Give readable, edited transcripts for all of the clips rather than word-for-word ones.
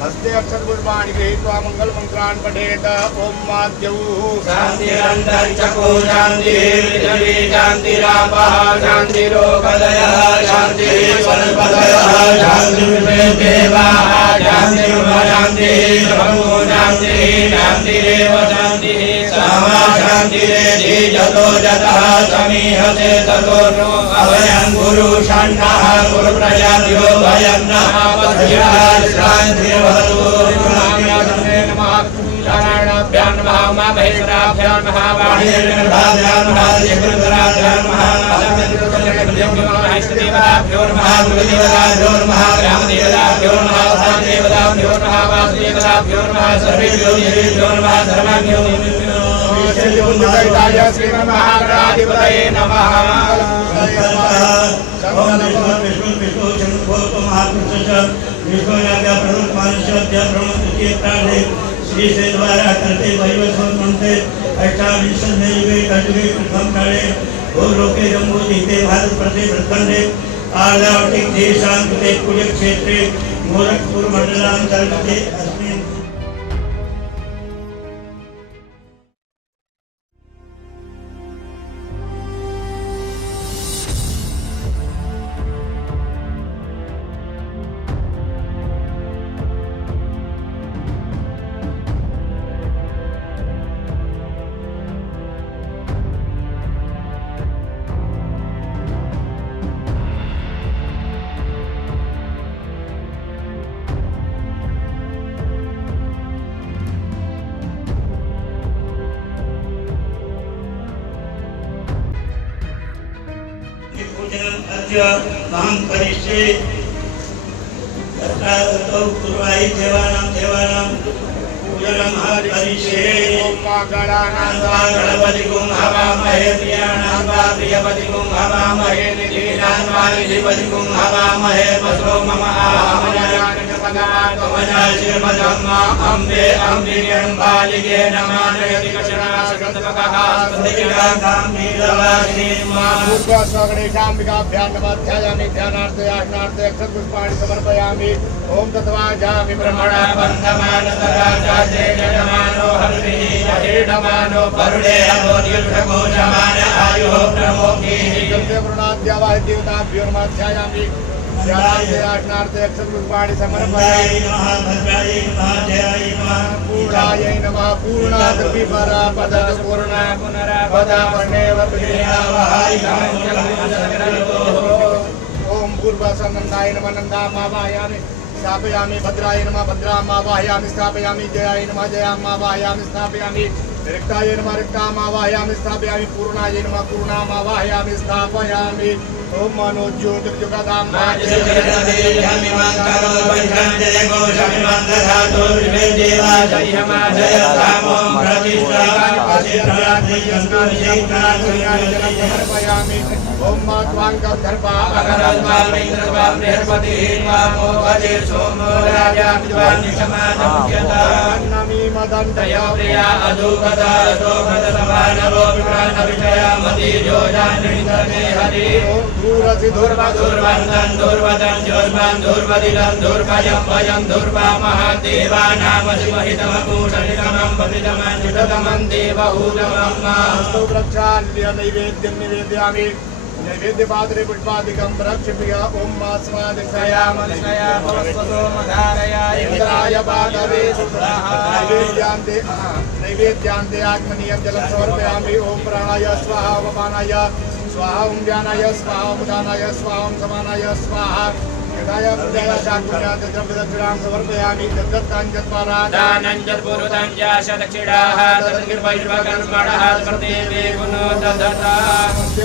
हस्ते अक्षर पुष्पाणि गृहीत्वा मंगल मंत्रान् पठेत। ओम माद्यौ शान्तिरन्तरिक्षको शान्तिः पृथिवी शान्तिरापः शान्तिरोगदयः शान्तिः वनस्पतयः शान्तिर्देवाः शान्तिर्शान्तिः ब्रह्मो शान्तिः शान्तिरेव शान्तिः सामा शान्तिरेधि जतो जतः समीहते ततो नो अभयं गुरु षण्णः गुरुप्रजाभ्यो भयं नः पथ्यः शान्तिर्भवतु। नारायणाभ्यां नमः उमामहेश्वराभ्यां नमः वाणीर्भद्राभ्यां नमः जयगुरुधराभ्यां नमः महादेवाभ्यो नमः गुरुदेवताभ्यो नमः रामदेवताभ्यो नमः देवताभ्यो नमः वासुदेवताभ्यो नमः सर्वेभ्यो देवेभ्यो नमः सर्वाभ्यो श्रीमहागणाधिपतये नमः। श्री से द्वारा करते वैवस्वत मंत्र अष्टाविंशति में युगे कलयुगे प्रथम काले भूलोके जम्बूद्वीपे भारत प्रदेश भूखंडे आर्यावर्तिक देशां कृते कुरुक्षेत्रे गोरखपुर मंडलांतर्गते अस्मिन् महं करिष्ये तत्रागतौ पूर्वायि देवानां पूजनं करिष्ये। ओम गणपतिगुं हवामहे प्रियाणां वा प्रियपतिगुं हवामहे निधीनां वा निधिपतिगुं हवामहे वसो मम अम्बे अम्बिके बालिके नमानयति कषणाशकल्पकः गणेशाम्बिकाभ्यां नमः। ध्यायामि ध्यानार्थे आसनार्थे अक्षरपुष्पाणि समर्पयामि। ओम तत्वाजामि ब्रह्मणा बन्धमानतराजाते जडमानो हरिः अहेडमानो वरुणे अवोदियुषको जमान आयुः प्रमोखिः वरुणाद्यावाह देवताभ्यो नमः। ध्यायामि ध्यानार्थे आसनार्थे अक्षरपुष्पाणि समर्पयामि। भद्राय नमः जयाय नमः पूर्णाय नमः। पूर्णाद्विपरा पदः पूर्णा पुनरापदा वनेव प्रियावहाय ओम पूर्वसनन्दाय नमः। नन्दामावाहयामि स्थापयामि। भद्राय नमः। भद्रामावाहयामि स्थापयामि। जयाय नमः। जयामावाहयामि स्थापयामि। रिक्ताय नमः। रिक्तामावाहयामि स्थापयामि। पूर्णाय नमः। पूर्णामावाहयामि स्थापयामि। ओम मनोज्योतिर्जुगदां समर्पयामि। ओम मात्वांगर्भा नमी मदन्तया प्रिया अदुगता अदोगतसमानवो विप्राणविषयामति जोजानिधने हरि दूरसि दुर्वदुर्वन्दन् दुर्वदं जोर्मन् दुर्वदिनं दुर्भयं भयं दुर्वामः देवानामसिमहितमभूषणितमं पतितमं देवहूतमं हस्तौ प्रक्षाल्य नैवेद्यं निवेदयामि। नैवेद्यपात्रे पुष्पादिकं प्रक्षिप्य ओम इंद्राय पादवे नैवेद्यान्ते आत्मनीयं जलं समर्पयामि। ओम प्राणाय स्वाहा वपानाय स्वाहा ओम ज्ञानाय स्वाहा ओम दानाय स्वाहा ओम समानाय स्वाहा यदाय पूजाय शाकुन्यात् द्रव्यदक्षिणां समर्पयामि। दत्ताञ्जत्वारा दानञ्जत्पूर्वताञ्जाश दक्षिणाः तदङ्गिर्वैर्वकर्मणः स्मृतिर्वे गुणोदधता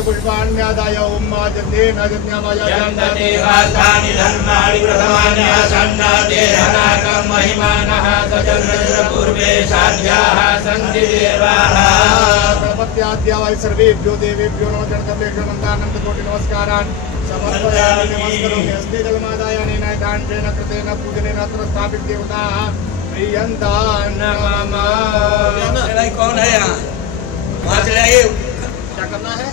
पुष्पाण्यादाय ओम माजन्तेन यज्ञामय यन्दते वासानि धर्माणि प्रथमानि आसन्नाते हनाकं महिमानः सजन्मपूर्वे साध्याः सन्ति देवाः। गणपत्याद्या वै सर्वेभ्यो देवेभ्यो नमः। गणपतेभ्यो नमस्कारान् नमस्कारान् समर्पयामि। नमस्करोमि। हस्ते जलमादाय नैवेद्येन कृतेन पूजनेन अत्र स्थापित देवताः प्रियन्तान् नमामः। कौन है यहाँ? वहाँ चले आइए। क्या करना है?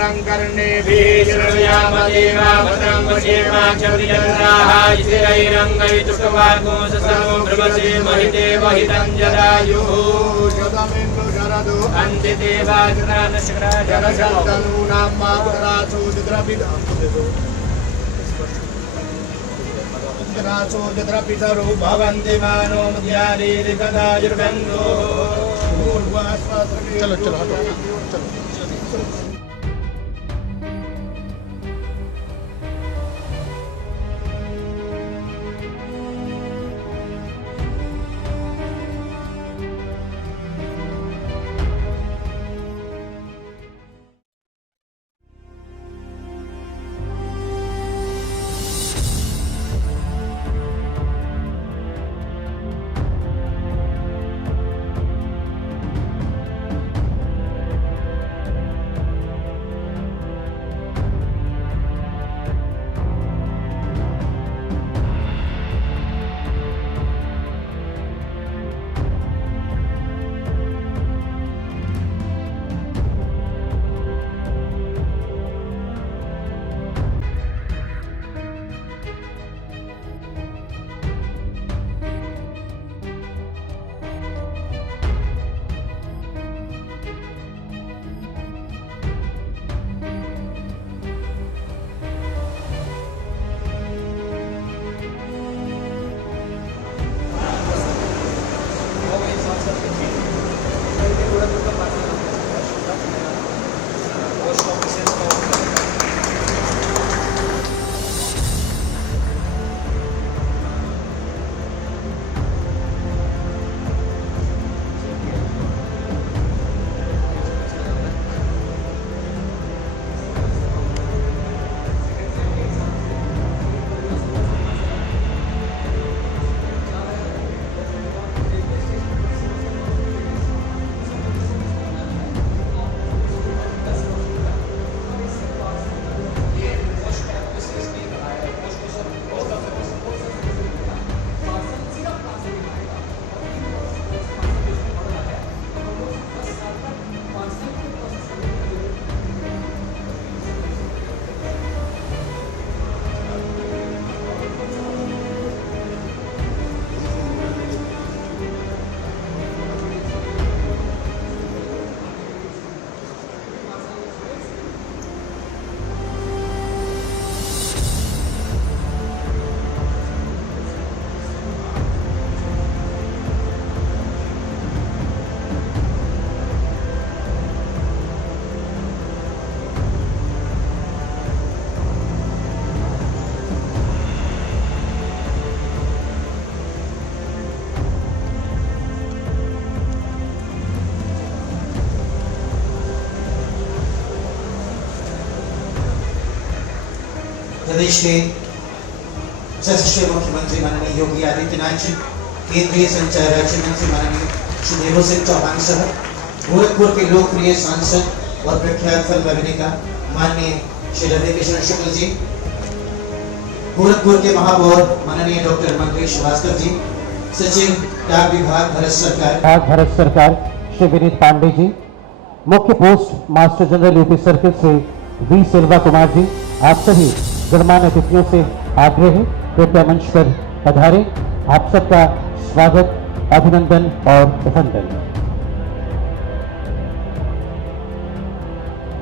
भद्रं कर्णेभिः शृणुयाम देवा भद्रं पश्येमाक्षभिर्यजत्राः स्थिरैरङ्गैस्तुष्टवागो सर्वो ब्रह्मसे महिते महितं जरायुः शतमेन्दु शरदो अन्ते देवाग्रानशक्राजरशन्तनूनां मापुरासो चित्रपितरो भवन्ति मानो मध्यारीरिकदायुर्बन्धो चलो चलो चलो प्रदेश के यशस्वी मुख्यमंत्री माननीय योगी आदित्यनाथ जी, केंद्रीय संचार राज्य मंत्री माननीय श्री देवो सिंह चौहान साहब, गोरखपुर के लोकप्रिय सांसद और प्रख्यात फिल्म अभिनेता माननीय श्री रविकिशन शुक्ल जी, गोरखपुर के महापौर माननीय डॉक्टर मंगेश श्रीवास्तव जी, सचिव डाक विभाग भारत सरकार श्री विनीत पांडे जी, मुख्य post master general UP circle Shri V Silva Kumar ji, आप सभी गणमान्य अतिथियों से आग्रह है कृपया मंच पर पधारे। आप सबका स्वागत, अभिनंदन और अभिनंदन।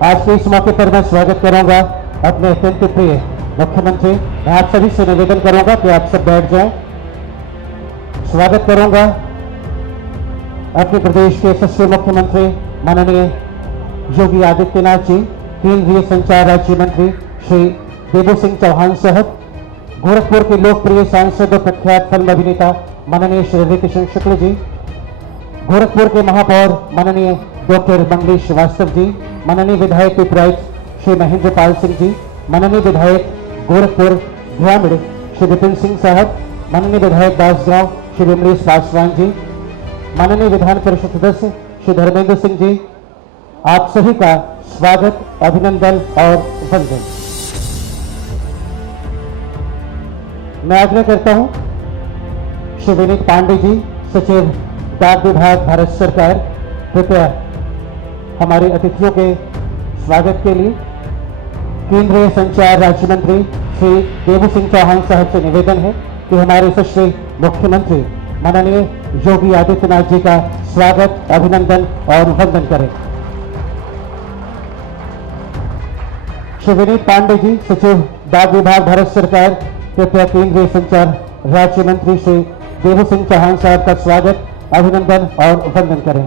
आज के इस मौके पर मैं स्वागत करूंगा अपने अत्यंत प्रिय मुख्यमंत्री। मैं आप सभी से निवेदन करूंगा कि आप सब बैठ जाएं। स्वागत करूंगा अपने प्रदेश के यशस्वी मुख्यमंत्री माननीय योगी आदित्यनाथ जी, केंद्रीय संचार राज्य मंत्री श्री देवो सिंह चौहान साहब, गोरखपुर के लोकप्रिय सांसद और प्रख्यात फिल्म अभिनेता माननीय श्री रविकिशन शुक्ल जी, गोरखपुर के महापौर माननीय डॉक्टर मंगेश श्रीवास्तव जी, माननीय विधायक पिपराइच श्री महेंद्र पाल सिंह जी, माननीय विधायक गोरखपुर ग्रामीण श्री विपिन सिंह साहब, माननीय विधायक दासगांव श्री विमलेश पासवान जी, माननीय विधान परिषद सदस्य श्री धर्मेंद्र सिंह जी, आप सभी का स्वागत, अभिनंदन और वंदन। मैं आग्रह करता हूं श्री विनीत पांडे जी, सचिव डाक विभाग भारत सरकार, कृपया हमारे अतिथियों के स्वागत के लिए केंद्रीय संचार राज्य मंत्री श्री देवू सिंह चौहान साहब से निवेदन है कि हमारे यशस्वी मुख्यमंत्री माननीय योगी आदित्यनाथ जी का स्वागत, अभिनंदन और वंदन करें। श्री विनीत पांडे जी, सचिव डाक विभाग, भारत सरकार, कृपया केंद्रीय संचार राज्य मंत्री श्री देवू सिंह चौहान साहब का स्वागत, अभिनंदन और वंदन करें।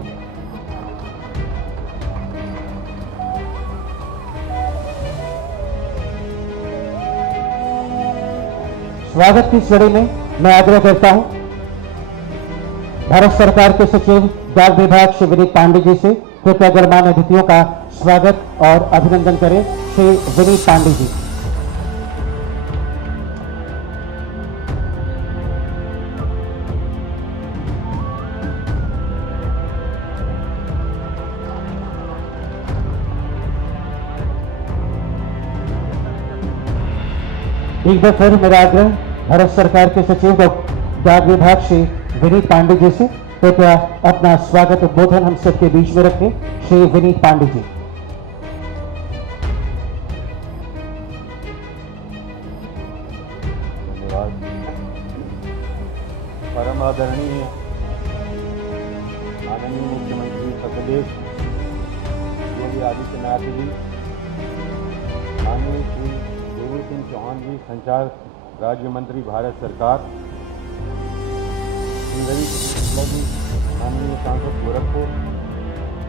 स्वागत की श्रेणी में मैं आग्रह करता हूं भारत सरकार के सचिव डाक विभाग श्री विनीत पांडे जी से कृपया गणमान्य अतिथियों का स्वागत और अभिनंदन करें। श्री विनीत पांडे जी। एक बार फिर मेरा आग्रह भारत सरकार के सचिव डाक विभाग श्री विनीत पांडे जी से कृपया अपना स्वागत उद्बोधन हम सबके बीच में रखें। श्री विनीत पांडे जी। धन्यवाद। परम आदरणीय माननीय मुख्यमंत्री उत्तर प्रदेश योगी आदित्यनाथ जी, माननीय श्री देवू सिंह चौहान जी, संचार राज्य मंत्री, भारत सरकार, श्री रवि शुक्ला जी, माननीय सांसद गोरखपुर,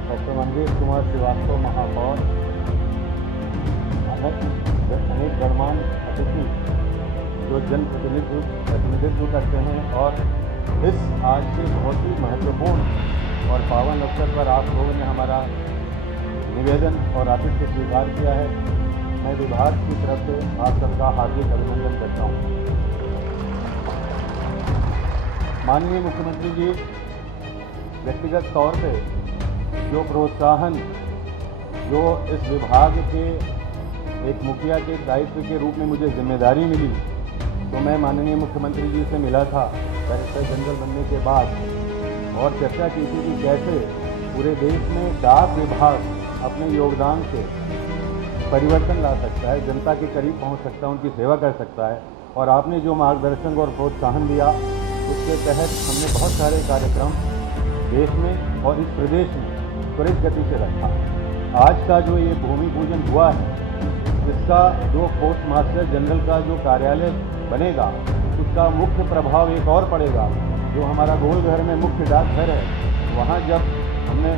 डॉक्टर मंगेश कुमार श्रीवास्तव, महापौर, अनेक गणमान्य अतिथि जो जनप्रतिनिधित्व करते हैं और इस आज के बहुत ही महत्वपूर्ण और पावन अवसर पर आप लोगों ने हमारा निवेदन और आतिथ्य स्वीकार किया है। मैं विभाग की तरफ से आप सबका हार्दिक अभिनंदन करता हूँ। माननीय मुख्यमंत्री जी, व्यक्तिगत तौर पे जो प्रोत्साहन जो इस विभाग के एक मुखिया के दायित्व के रूप में मुझे जिम्मेदारी मिली, तो मैं माननीय मुख्यमंत्री जी से मिला था डायरेक्टर जनरल बनने के बाद और चर्चा की थी कि कैसे पूरे देश में डाक विभाग अपने योगदान से परिवर्तन ला सकता है, जनता के करीब पहुंच सकता है, उनकी सेवा कर सकता है। और आपने जो मार्गदर्शन और प्रोत्साहन दिया उसके तहत हमने बहुत सारे कार्यक्रम देश में और इस प्रदेश में त्वरित गति से रखा। आज का जो ये भूमि पूजन हुआ है, इसका जो पोस्ट मास्टर जनरल का जो कार्यालय बनेगा उसका मुख्य प्रभाव एक और पड़ेगा। जो हमारा गोलघर में मुख्य डाकघर है, वहाँ जब हमने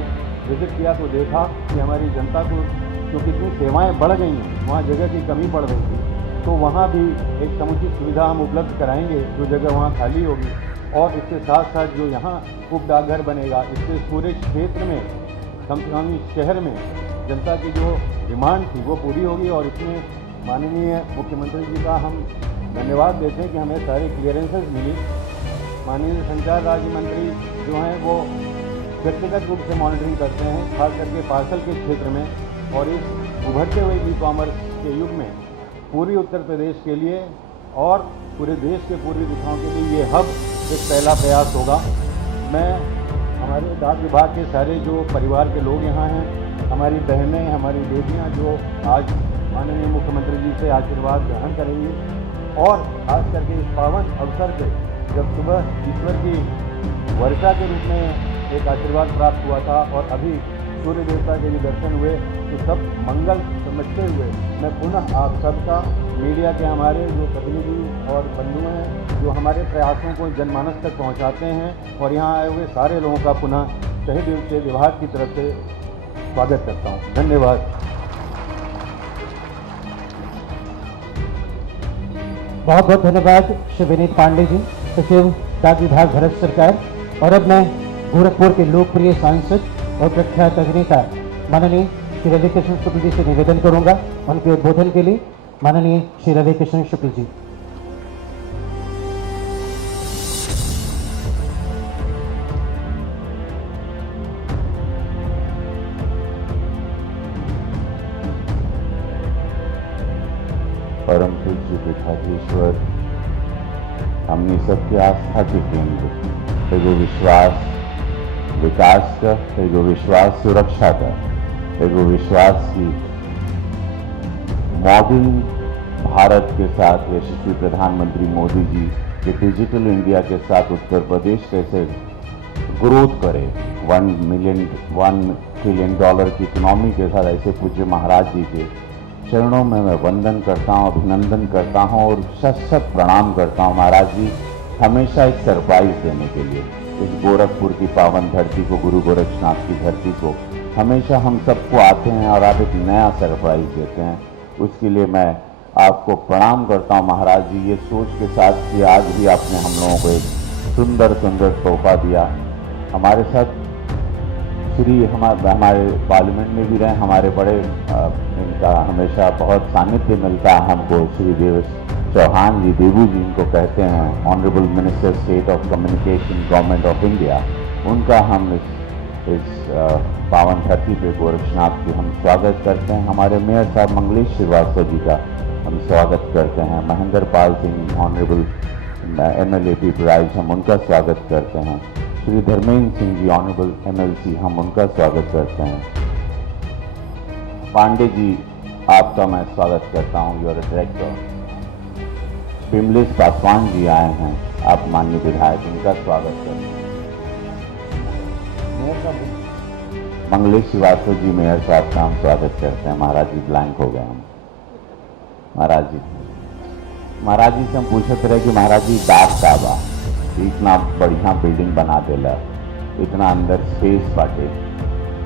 विजिट किया तो देखा कि हमारी जनता को जो कितनी सेवाएं बढ़ गई हैं, वहाँ जगह की कमी पड़ रही थी, तो वहाँ भी एक समुचित सुविधा हम उपलब्ध कराएंगे। जो जगह वहाँ खाली होगी और इसके साथ साथ जो यहाँ उप डाकघर बनेगा, इससे पूरे क्षेत्र में समसामयिक शहर में जनता की जो डिमांड थी वो पूरी होगी। और इसमें माननीय मुख्यमंत्री जी का हम धन्यवाद देते हैं कि हमें सारे क्लियरेंसेस मिली। माननीय संचार राज्य मंत्री जो हैं वो व्यक्तिगत रूप से मॉनिटरिंग करते हैं, खास करके पार्सल के क्षेत्र में। और इस उभरते हुए ई कॉमर्स के युग में पूरी उत्तर प्रदेश के लिए और पूरे देश के पूर्वी दिशाओं के लिए ये हब एक पहला प्रयास होगा। मैं हमारे डाक विभाग के सारे जो परिवार के लोग यहाँ हैं, हमारी बहनें, हमारी बेटियाँ जो आज माननीय मुख्यमंत्री जी से आशीर्वाद ग्रहण करेंगी, और खास करके इस पावन अवसर पे जब सुबह ईश्वर की वर्षा के रूप में एक आशीर्वाद प्राप्त हुआ था और अभी सूर्य देवता के भी दर्शन हुए, तो सब मंगल समझते हुए मैं पुनः आप सबका, मीडिया के हमारे जो प्रतिनिधि और बंधु हैं जो हमारे प्रयासों को जनमानस तक पहुंचाते हैं, और यहाँ आए हुए सारे लोगों का पुनः तहे दिल से विभाग की तरफ से स्वागत करता हूँ। धन्यवाद। बहुत बहुत धन्यवाद श्री विनीत पांडे जी, सचिव डाक विभाग, भारत सरकार। और अब मैं गोरखपुर के लोकप्रिय सांसद और प्रख्यात अभिनेता माननीय श्री रवि किशन शुक्ल जी से निवेदन करूंगा उनके उद्बोधन के लिए। माननीय श्री रवि किशन शुक्ल जी। परम पूज्य पीठाधीश्वर, हमनी सबके आस्था के केंद्र, एगो विश्वास विकास का, एगो विश्वास सुरक्षा का, एगो विश्वास की मॉडर्न भारत के साथ यशस्वी प्रधानमंत्री मोदी जी के डिजिटल इंडिया के साथ उत्तर प्रदेश कैसे ग्रोथ करे, $1 ट्रिलियन की इकोनॉमी के साथ, ऐसे पूज्य महाराज जी के चरणों में मैं वंदन करता हूँ, अभिनंदन करता हूँ और शत प्रणाम करता हूँ। महाराज जी हमेशा एक सरप्राइज देने के लिए इस गोरखपुर की पावन धरती को, गुरु गोरक्षनाथ की धरती को हमेशा हम सबको आते हैं और आप एक नया सरप्राइज देते हैं। उसके लिए मैं आपको प्रणाम करता हूँ महाराज जी, ये सोच के साथ कि आज भी आपने हम लोगों को एक सुंदर सुंदर तोहफा दिया। हमारे साथ श्री हमारे पार्लियामेंट में भी रहे, हमारे बड़े इनका हमेशा बहुत सानिध्य मिलता है हमको, श्री देव चौहान जी, देवू जी इनको कहते हैं, honourable minister state of communication government of India. उनका हम इस पावन धरती पे गोरक्षनाथ की हम स्वागत करते हैं। हमारे मेयर साहब मंगलेश श्रीवास्तव जी का हम स्वागत करते हैं। महेंद्र पाल सिंह ऑनरेबल MLA पीपराइज, हम उनका स्वागत करते हैं। श्री धर्मेंद्र सिंह जी ऑनरेबल MLC, हम उनका स्वागत करते हैं। पांडे जी आपका मैं स्वागत करता हूँ, यूर डायरेक्टर। विमलेश पासवान जी आए हैं, आप माननीय विधायक, उनका स्वागत करते हैं। मंगलेश श्रीवास्तव जी मेयर साहब का हम स्वागत करते हैं। महाराज जी ब्लैंक हो गए हम। महाराज जी से हम पूछते रहे कि महाराज जी डाक का बा, इतना बढ़िया बिल्डिंग बना देला, इतना अंदर स्पेस बाटे,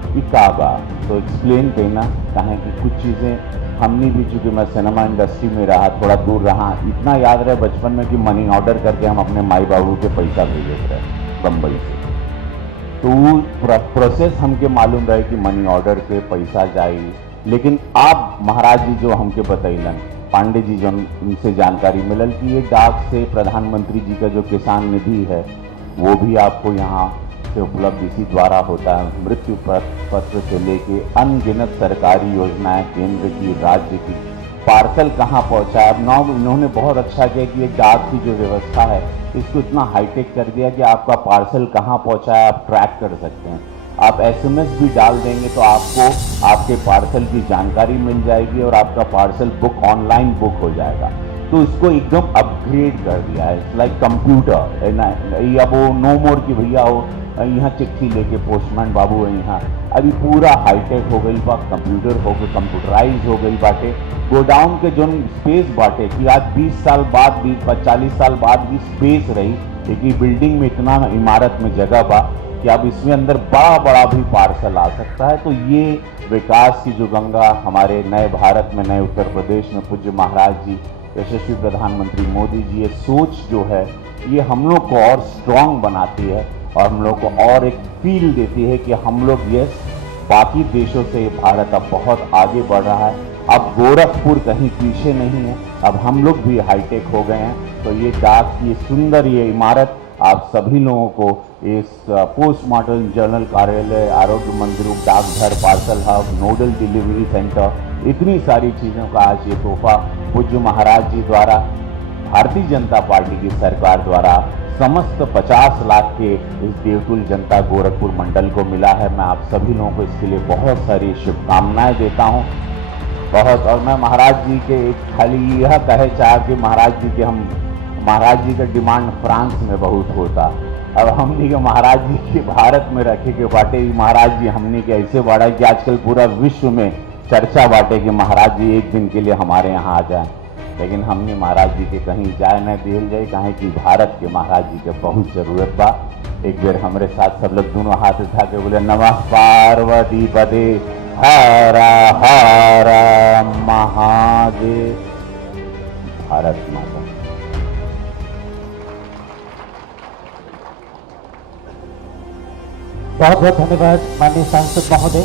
कि का बा तो एक्सप्लेन करना। कहें कि कुछ चीज़ें हमने भी, चूँकि मैं सिनेमा इंडस्ट्री में रहा, थोड़ा दूर रहा, इतना याद रहे बचपन में कि मनी ऑर्डर करके हम अपने माई बाबू के पैसा भेजते रहे बम्बई से। तो वो प्रोसेस हमके मालूम रहे कि मनी ऑर्डर के पैसा जाए। लेकिन आप महाराज जी जो हमके बतैलन, पांडे जी जो उनसे जानकारी मिलल कि ये डाक से प्रधानमंत्री जी का जो किसान निधि है वो भी आपको यहाँ से उपलब्ध इसी द्वारा होता है। मृत्यु पत्र से लेके अनगिनत सरकारी योजनाएं, केंद्र की, राज्य की, पार्सल कहाँ पहुँचा है। अब इन्होंने बहुत अच्छा किया कि ये डाक की जो व्यवस्था है इसको इतना हाईटेक कर दिया कि आपका पार्सल कहाँ पहुँचा है आप ट्रैक कर सकते हैं। आप SMS भी डाल देंगे तो आपको आपके पार्सल की जानकारी मिल जाएगी और आपका पार्सल बुक ऑनलाइन बुक हो जाएगा। तो इसको एकदम अपग्रेड कर दिया है, इट्स लाइक कंप्यूटर। अब वो नो मोर की भैया हो यहाँ चिट्ठी लेके पोस्टमैन बाबू है यहाँ, अभी पूरा हाईटेक हो गई बा, कंप्यूटर हो गई, कंप्यूटराइज हो गई बाटे। गोडाउन के जो स्पेस बाटे कि आज 20 साल बाद भी, 40 साल बाद भी स्पेस रही, एक बिल्डिंग में इतना इमारत में जगह बा कि अब इसमें अंदर बड़ा बड़ा भी पार्सल आ सकता है। तो ये विकास की जो गंगा हमारे नए भारत में, नए उत्तर प्रदेश में पूज्य महाराज जी, यशस्वी प्रधानमंत्री मोदी जी, ये सोच जो है ये हम लोग को और स्ट्रांग बनाती है और हम लोग को और एक फील देती है कि हम लोग बाकी देशों से भारत अब बहुत आगे बढ़ रहा है। अब गोरखपुर कहीं पीछे नहीं है, अब हम लोग भी हाईटेक हो गए हैं। तो ये डाक की सुंदर ये इमारत आप सभी लोगों को, इस पोस्टमार्टम जनरल कार्यालय, आरोग्य मंदिर, डाकघर, parcel hub, nodal delivery centre, इतनी सारी चीज़ों का आज ये तोहफा पूज्य महाराज जी द्वारा, भारतीय जनता पार्टी की सरकार द्वारा समस्त 50 लाख के इस देवतुल जनता गोरखपुर मंडल को मिला है। मैं आप सभी लोगों को इसके लिए बहुत सारी शुभकामनाएं देता हूं बहुत। और मैं महाराज जी के एक खाली यह कहे चाह कि महाराज जी का डिमांड फ्रांस में बहुत होता, अब हमने के महाराज जी के भारत में रखे के बाटे, महाराज जी हमने के ऐसे बढ़ा कि आजकल पूरा विश्व में चर्चा बाटे कि महाराज जी एक दिन के लिए हमारे यहाँ आ जाए। लेकिन हमने महाराज जी के कहीं जाए न दिल जाए, कहें कि भारत के महाराज जी के बहुत जरूरत बा। एक बार हमारे साथ सब लोग दोनों हाथ उठा के बोले, नमः पार्वती पदे हर हर महादेव, भारत माता। बहुत बहुत धन्यवाद माननीय सांसद महोदय।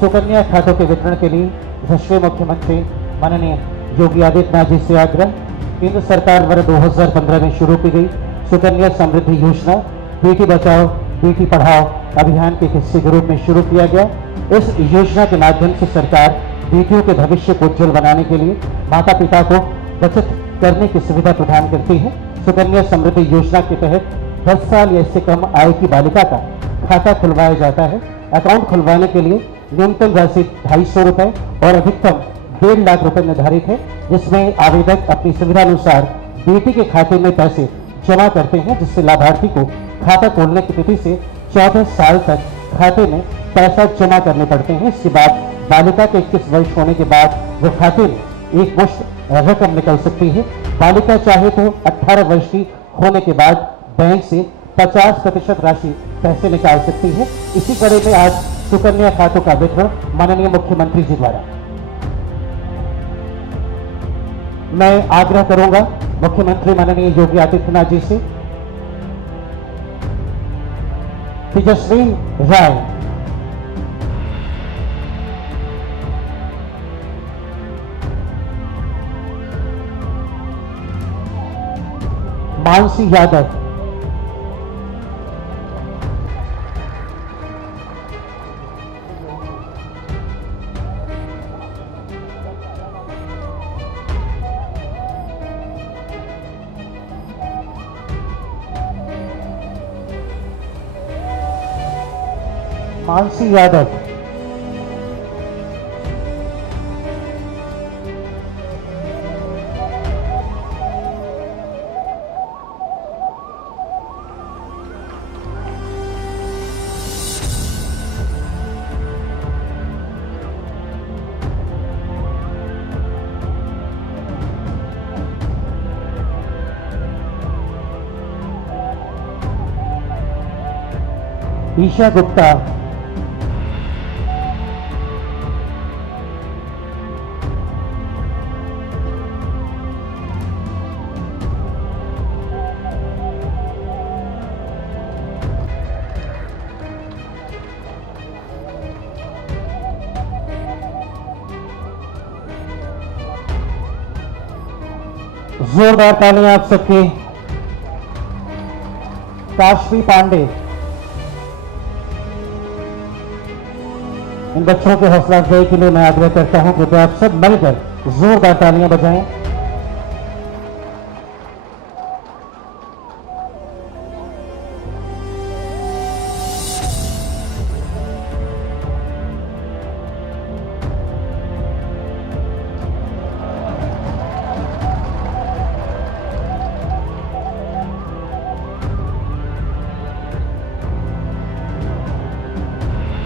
सुकन्या खातों के वितरण के लिए यशस्वी मुख्यमंत्री माननीय योगी आदित्यनाथ जी से आग्रह। केंद्र सरकार द्वारा 2015 में शुरू की गई सुकन्या समृद्धि योजना बेटी बचाओ बेटी पढ़ाओ अभियान के हिस्से के रूप में शुरू किया गया। इस योजना के माध्यम से सरकार बेटियों के भविष्य को उज्जवल बनाने के लिए माता पिता को बचत करने की सुविधा प्रदान करती है। सुकन्या समृद्धि योजना के तहत 10 साल या इससे कम आय की बालिका का खाता खुलवाया जाता है। अकाउंट खुलवाने के लिए न्यूनतम राशि 250 रुपये और अधिकतम 1.5 लाख रुपए निर्धारित है, जिसमें आवेदक अपनी सुविधा अनुसार बेटी के खाते में पैसे जमा करते हैं, जिससे लाभार्थी को खाता खोलने की तिथि से 14 साल तक खाते में पैसा जमा करने पड़ते हैं। इसके बाद बालिका के 21 वर्ष होने के बाद वो खाते में एक मुश्त रकम निकल सकती है। बालिका चाहे तो 18 वर्ष की होने के बाद बैंक से 50% राशि पैसे निकाल सकती है। इसी कड़ी में आज सुकन्या खातों का वितरण माननीय मुख्यमंत्री जी द्वारा। मैं आग्रह करूंगा मुख्यमंत्री माननीय योगी आदित्यनाथ जी से, तेजस्वी राय, मानसी यादव, मानसी यादव, ईशा गुप्ता, जोरदार तालियां आप सबके। काशवी पांडे, इन बच्चों के हौसला अफजाई के लिए मैं आग्रह करता हूं कि आप सब मिलकर जोरदार तालियां बजाएं।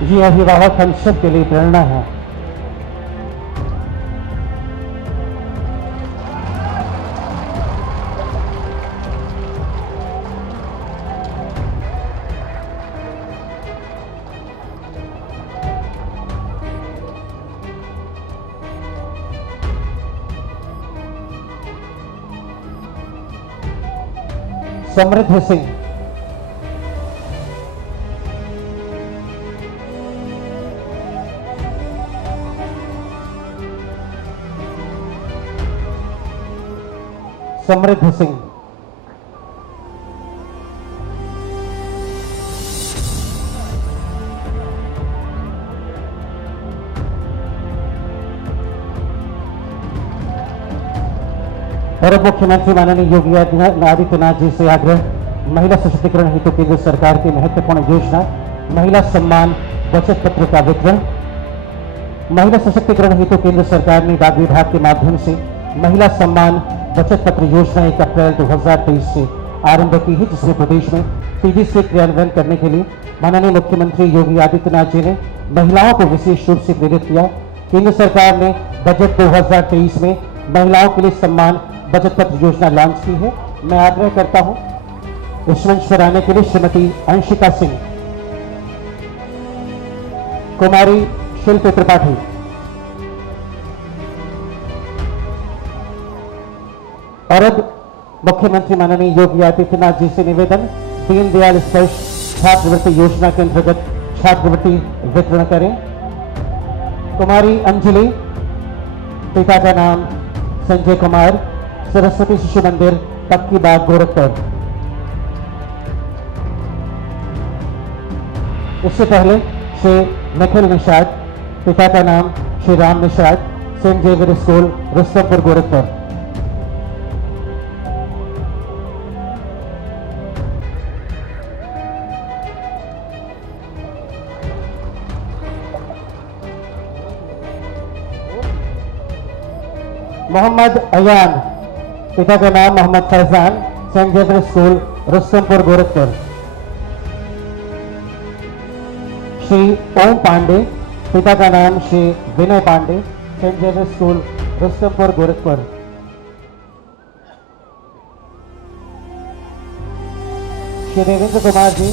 ये अभिभावक हम सब के लिए प्रेरणा है। समृद्ध सिंह, समृद्ध सिंह, और मुख्यमंत्री माननीय योगी आदित्यनाथ जी से आग्रह, महिला सशक्तिकरण हेतु केंद्र सरकार की महत्वपूर्ण योजना महिला सम्मान बचत पत्र का वितरण। महिला सशक्तिकरण हेतु केंद्र सरकार ने डाक विभाग के माध्यम से महिला सम्मान बचत पत्र योजना 1 अप्रैल 2023 से आरंभ की है, जिसमें प्रदेश में तेजी से क्रियान्वयन करने के लिए माननीय मुख्यमंत्री योगी आदित्यनाथ जी ने महिलाओं को विशेष रूप से प्रेरित किया। केंद्र सरकार ने बजट 2023 में महिलाओं के लिए सम्मान बचत पत्र योजना लॉन्च की है। मैं आग्रह करता हूं इस मंच पर आने के लिए श्रीमती अंशिका सिंह, कुमारी शिल्प त्रिपाठी, और अब मुख्यमंत्री माननीय योगी आदित्यनाथ जी से निवेदन, दीनदयाल स्पर्श छात्रवृत्ति योजना के अंतर्गत छात्रवृत्ति वितरण करें। कुमारी अंजलि, पिता का नाम संजय कुमार, सरस्वती शिशु मंदिर, पक्की बाग, गोरखपुर। इससे पहले श्री निखिल निषाद, पिता का नाम Shri Ram Nishad, Saint Xavier school, Rustampur, Gorakhpur. Mohammad Ayan, पिता का नाम Mohammad Faizan, Saint Xavier school Rustampur Gorakhpur. Shri Om Pandey, पिता का नाम Shri Vinay Pandey, Saint Xavier school Rustampur Gorakhpur. Shri Devendra Kumar ji,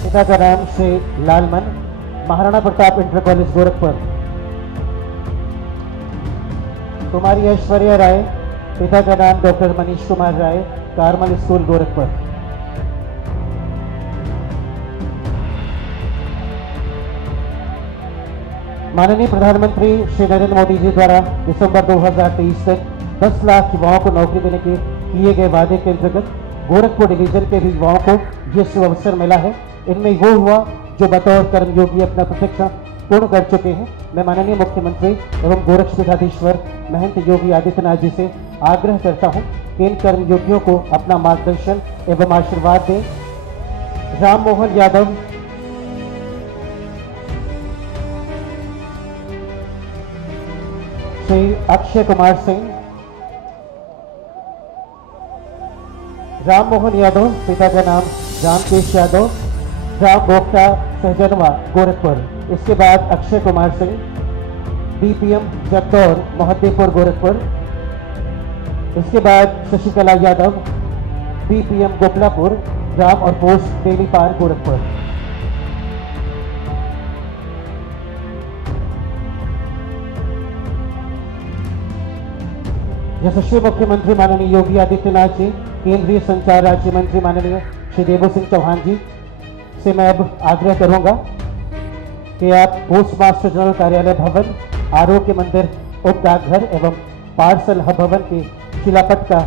पिता का नाम श्री लालमन, महाराणा प्रताप इंटर कॉलेज गोरखपुर। कुमारी ऐश्वर्या राय, पिता का नाम doctor Manish Kumar Rai, Carmel school Gorakhpur. माननीय प्रधानमंत्री श्री नरेंद्र मोदी जी द्वारा दिसंबर 2023 तक 10 लाख युवाओं को नौकरी देने के किए गए वादे के अंतर्गत गोरखपुर डिवीजन के भी युवाओं को ये शुभ अवसर मिला है। इनमें वो हुआ जो बतौर कर्मयोगी अपना प्रशिक्षण पूर्ण कर चुके हैं। मैं माननीय मुख्यमंत्री एवं गोरक्षपीठाधीश्वर महंत योगी आदित्यनाथ जी से आग्रह करता हूं कि इन कर्मयोगियों को अपना मार्गदर्शन एवं आशीर्वाद दें। राम मोहन यादव, श्री अक्षय कुमार सिंह, राम मोहन यादव, पिता का नाम रामकेश यादव, राम बोक्ता सहजनवा गोरखपुर। इसके बाद अक्षय कुमार सिंह, बीपीएम जगदौर मोहद्दीपुर गोरखपुर। इसके बाद शशिकला यादव, बीपीएम गोपलापुर, ग्राम और पोस्ट बेलीपार गोरखपुर। यशस्वी मुख्यमंत्री माननीय योगी आदित्यनाथ जी, केंद्रीय संचार राज्य मंत्री माननीय श्री देवो सिंह चौहान जी से मैं अब आग्रह करूंगा कि आप पोस्ट मास्टर जनरल कार्यालय भवन, आरोग्य मंदिर, उप डाकघर एवं पार्सल हब भवन के शिलापट का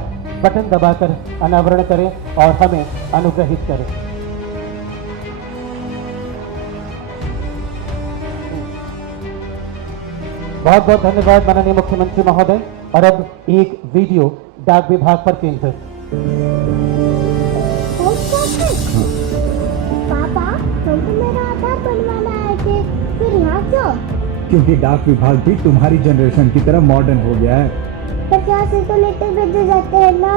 बटन दबाकर अनावरण करें और हमें अनुग्रहित करें। बहुत बहुत धन्यवाद माननीय मुख्यमंत्री महोदय। और अब एक वीडियो डाक विभाग पर केंद्रित। पापा, कल तो मेरा आधार बनवाना आए थे, फिर यहाँ क्यों? क्योंकि डाक विभाग भी तुम्हारी जनरेशन की तरह मॉडर्न हो गया है। पर यहाँ से तो लेटर भेजे जाते हैं ना।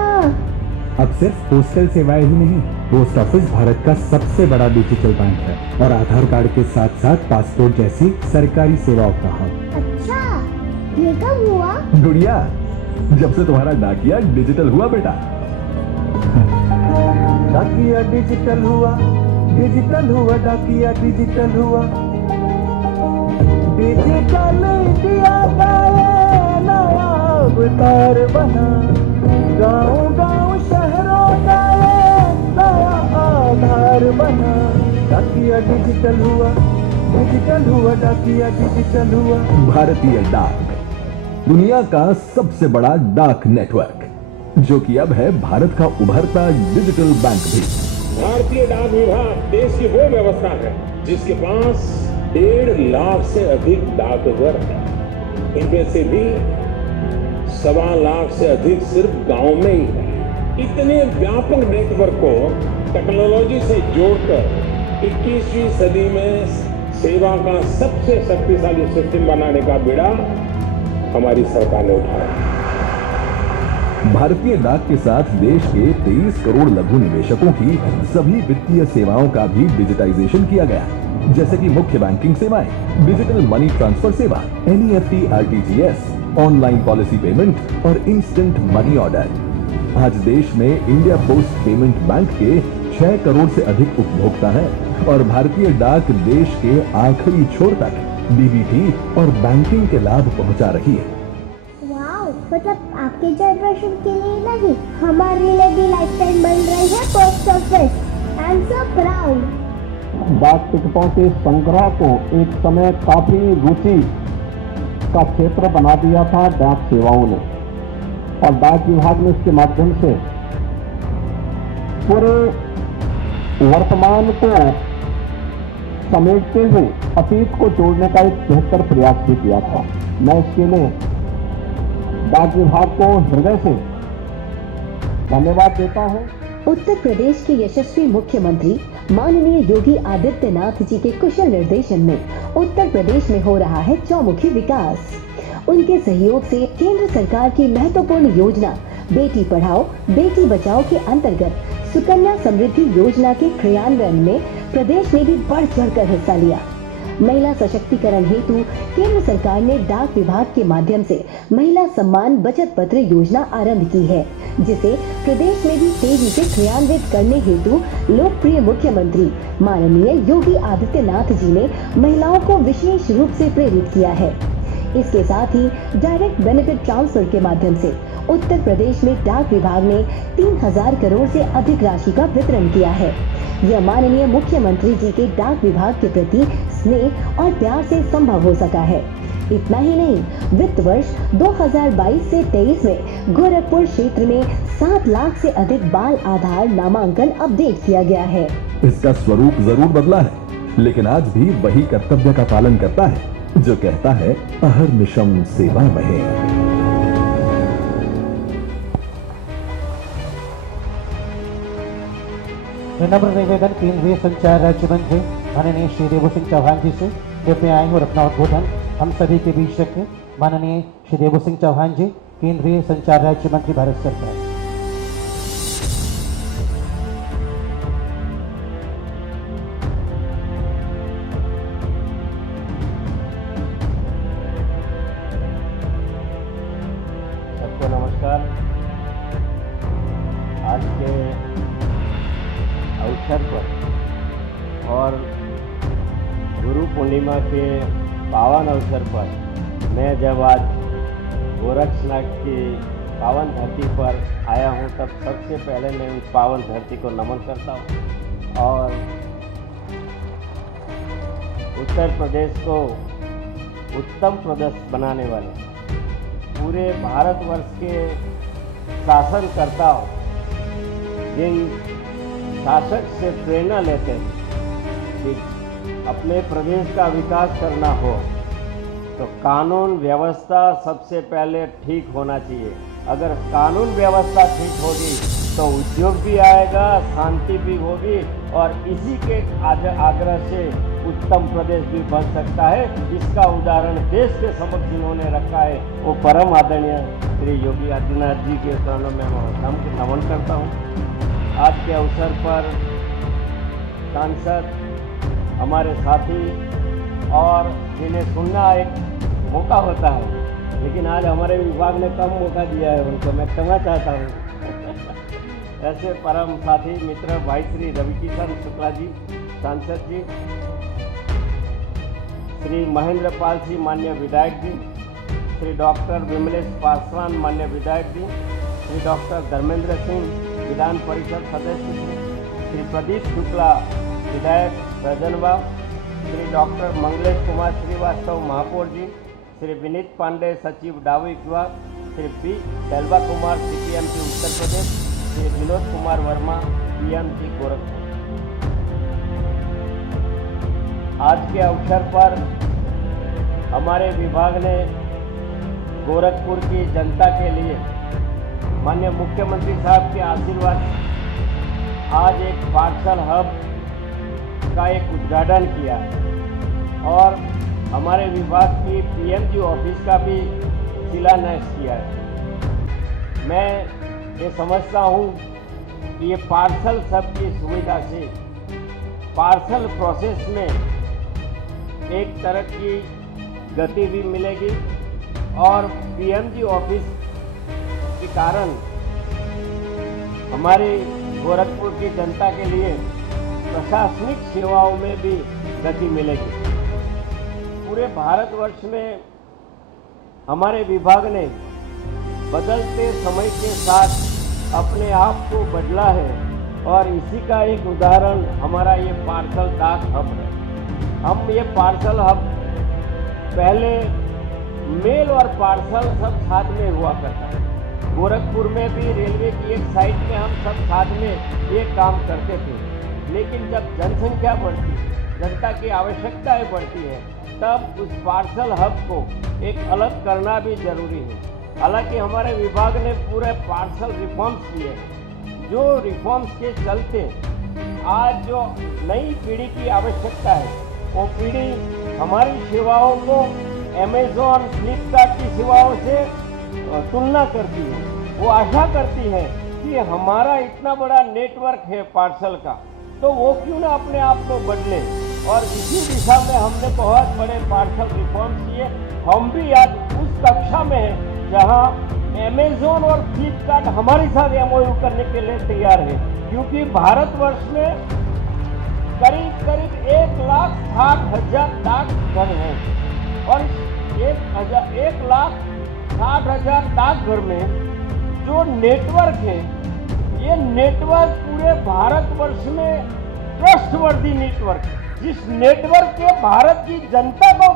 अब सिर्फ पोस्टल सेवाएं ही नहीं, पोस्ट ऑफिस भारत का सबसे बड़ा डिजिटल बैंक है और आधार कार्ड के साथ साथ पासपोर्ट जैसी सरकारी सेवाओं का हब। अच्छा, ये कब हुआ? गुड़िया, जब से तुम्हारा डाकिया डिजिटल हुआ बेटा। डाकिया डिजिटल हुआ, डिजिटल हुआ, डाकिया डिजिटल हुआ। डिजिटल इंडिया का ये नया अवतार बना, गाँव-गाँव शहरों का ये नया आधार बना। डाकिया डिजिटल हुआ, डिजिटल हुआ, डाकिया डिजिटल हुआ। भारतीय डाक, दुनिया का सबसे बड़ा डाक नेटवर्क, जो कि अब है भारत का उभरता डिजिटल बैंक भी। भारतीय डाक विभाग देश की वो व्यवस्था है जिसके पास 1.5 लाख से अधिक डाकघर है। इनमें से भी 1.25 लाख से अधिक सिर्फ गांव में ही है। इतने व्यापक नेटवर्क को टेक्नोलॉजी से जोड़कर 21वीं सदी में सेवा का सबसे शक्तिशाली सिस्टम बनाने का बीड़ा हमारी सरकार ने उठाया। भारतीय डाक के साथ देश के 23 करोड़ लघु निवेशकों की सभी वित्तीय सेवाओं का भी डिजिटाइजेशन किया गया, जैसे कि मुख्य बैंकिंग सेवाएं, डिजिटल मनी ट्रांसफर सेवा, NEFT, RTGS, online policy payment और इंस्टेंट मनी ऑर्डर। आज देश में इंडिया पोस्ट पेमेंट बैंक के 6 करोड़ से अधिक उपभोक्ता हैं और भारतीय डाक देश के आखिरी छोर तक DBT और बैंकिंग के लाभ पहुंचा रही है। वाओ, मतलब आपके जनरेशन के लिए नहीं, हमारे लिए भी लाइफटाइम बन रही है post office. I am so proud. डाक टिकटों के संग्रह को एक समय काफी रुचि का क्षेत्र बना दिया था डाक सेवाओं ने, और डाक विभाग ने इसके माध्यम से पूरे वर्तमान को समेटते हुए अतीत को जोड़ने का एक बेहतर प्रयास भी किया था। मैं इसके लिए डाक विभाग को हृदय से धन्यवाद देता हूं। उत्तर प्रदेश के यशस्वी मुख्यमंत्री माननीय योगी आदित्यनाथ जी के कुशल निर्देशन में उत्तर प्रदेश में हो रहा है चौमुखी विकास। उनके सहयोग से केंद्र सरकार की महत्वपूर्ण योजना बेटी पढ़ाओ बेटी बचाओ के अंतर्गत सुकन्या समृद्धि योजना के क्रियान्वयन में प्रदेश ने भी बढ़ चढ़कर हिस्सा लिया। महिला सशक्तिकरण हेतु केंद्र सरकार ने डाक विभाग के माध्यम से महिला सम्मान बचत पत्र योजना आरंभ की है, जिसे प्रदेश में भी तेजी से क्रियान्वित करने हेतु लोकप्रिय मुख्यमंत्री माननीय योगी आदित्यनाथ जी ने महिलाओं को विशेष रूप से प्रेरित किया है। इसके साथ ही डायरेक्ट बेनिफिट ट्रांसफर के माध्यम से उत्तर प्रदेश में डाक विभाग ने 3000 करोड़ से अधिक राशि का वितरण किया है। यह माननीय मुख्यमंत्री जी के डाक विभाग के प्रति स्नेह और प्यार से संभव हो सका है। इतना ही नहीं, वित्त वर्ष 2022 से 23 में गोरखपुर क्षेत्र में 7 लाख से अधिक बाल आधार नामांकन अपडेट किया गया है। इसका स्वरूप जरूर बदला है, लेकिन आज भी वही कर्तव्य का पालन करता है जो कहता है अहर्निशम सेवा में। विनम्र निवेदन केंद्रीय संचार राज्य मंत्री माननीय श्री देवू सिंह चौहान जी से कृपया आए और अपना उद्बोधन हम सभी के बीच रखें। माननीय श्री देवू सिंह चौहान जी, केंद्रीय संचार राज्य मंत्री, भारत सरकार। सबको नमस्कार। आज के अवसर पर और गुरु पूर्णिमा के पावन अवसर पर मैं जब आज गोरक्षनाथ की पावन धरती पर आया हूं, तब सबसे पहले मैं उस पावन धरती को नमन करता हूं और उत्तर प्रदेश को उत्तम प्रदेश बनाने वाले पूरे भारतवर्ष के शासनकर्ताओं जिन शासक से प्रेरणा लेते हैं कि अपने प्रदेश का विकास करना हो तो कानून व्यवस्था सबसे पहले ठीक होना चाहिए। अगर कानून व्यवस्था ठीक होगी तो उद्योग भी आएगा, शांति भी होगी और इसी के आग्रह से उत्तम प्रदेश भी बन सकता है। इसका उदाहरण देश के समक्ष जिन्होंने रखा है वो परम आदरणीय श्री योगी आदित्यनाथ जी के चरणों में मैं नमन करता हूँ। आज के अवसर पर सांसद, हमारे साथी और जिन्हें सुनना एक मौका होता है, लेकिन आज हमारे विभाग ने कम मौका दिया है, उनको मैं क्षमा चाहता हूँ। ऐसे परम साथी मित्र भाई श्री रविकिशन शुक्ला जी सांसद जी, श्री महेंद्र पाल सिंह मान्य विधायक जी, श्री डॉक्टर विमलेश पासवान मान्य विधायक जी, श्री डॉक्टर धर्मेंद्र सिंह विधान परिषद सदस्य, श्री प्रदीप शुक्ला विधायक सज्जनबाग, श्री डॉक्टर मंगलेश कुमार श्रीवास्तव महापौर जी, श्री विनीत पांडे सचिव डाक विभाग, Shri P Selva Kumar CPMC Uttar Pradesh, Shri Vinod Kumar Verma PMG Gorakhpur. आज के अवसर पर हमारे विभाग ने गोरखपुर की जनता के लिए माननीय मुख्यमंत्री साहब के आशीर्वाद आज एक पार्सल हब का एक उद्घाटन किया और हमारे विभाग की PMG ऑफिस का भी शिलान्यास किया है। मैं ये समझता हूँ कि ये पार्सल हब की सुविधा से पार्सल प्रोसेस में एक तरह की गति भी मिलेगी और PMG ऑफिस के कारण हमारे गोरखपुर की जनता के लिए प्रशासनिक सेवाओं में भी गति मिलेगी। पूरे भारतवर्ष में हमारे विभाग ने बदलते समय के साथ अपने आप को बदला है और इसी का एक उदाहरण हमारा ये पार्सल डाक हब है। हम ये पार्सल हब पहले मेल और पार्सल सब साथ में हुआ करता है। गोरखपुर में भी रेलवे की एक साइड में हम सब साथ में ये काम करते थे, लेकिन जब जनसंख्या बढ़ती है, जनता की आवश्यकताएं बढ़ती है, तब उस पार्सल हब को एक अलग करना भी जरूरी है। हालांकि हमारे विभाग ने पूरे पार्सल रिफॉर्म्स किए, जो रिफॉर्म्स के चलते आज जो नई पीढ़ी की आवश्यकता है वो पीढ़ी हमारी सेवाओं को अमेजॉन, फ्लिपकार्ट की सेवाओं से तुलना करती है। वो आशा करती है कि हमारा इतना बड़ा नेटवर्क है पार्सल का, तो वो क्यों ना अपने आप को बदले। और इसी दिशा में हमने बहुत बड़े पार्सल रिफॉर्म्स किए। हम भी आज उस कक्षा में हैं जहां अमेजॉन और फ्लिपकार्ट हमारे साथ MOU करने के लिए तैयार है, क्योंकि भारतवर्ष में करीब 1,60,000 डाकघर हैं और 1,60,000 डाकघर में जो नेटवर्क है, ये नेटवर्क पूरे भारतवर्ष में ट्रस्टवर्दी नेटवर्क है, जिस नेटवर्क के भारत की जनता को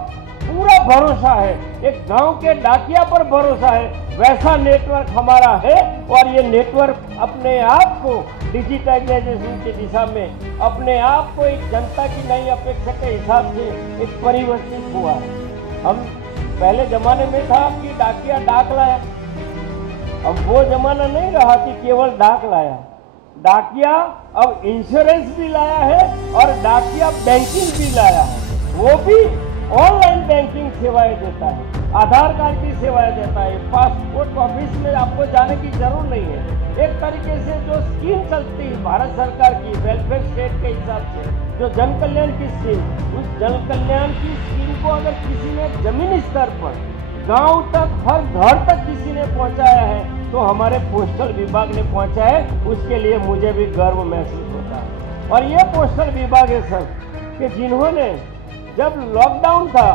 पूरा भरोसा है, एक गांव के डाकिया पर भरोसा है, वैसा नेटवर्क हमारा है। और ये नेटवर्क अपने आप को डिजिटाइजेशन की दिशा में अपने आप को एक जनता की नई अपेक्षा के हिसाब से एक परिवर्तित हुआ है। हम पहले जमाने में था कि डाकिया डाक लाया, अब वो जमाना नहीं रहा कि केवल डाक लाया। डाकिया अब इंश्योरेंस भी लाया है और डाकिया बैंकिंग भी लाया है, वो भी ऑनलाइन बैंकिंग सेवाएं देता है, आधार कार्ड की सेवाएं देता है, पासपोर्ट ऑफिस में आपको जाने की जरूरत नहीं है। एक तरीके से जो स्कीम चलती है भारत सरकार की वेलफेयर स्टेट के हिसाब से, जो जन कल्याण की स्कीम, उस जन कल्याण की स्कीम को अगर किसी ने जमीनी स्तर पर गांव तक, हर घर तक किसी ने पहुंचाया है, तो हमारे पोस्टल विभाग ने पहुंचा है। उसके लिए मुझे भी गर्व महसूस होता है। और ये पोस्टल विभाग है सर कि जिन्होंने, जब लॉकडाउन था,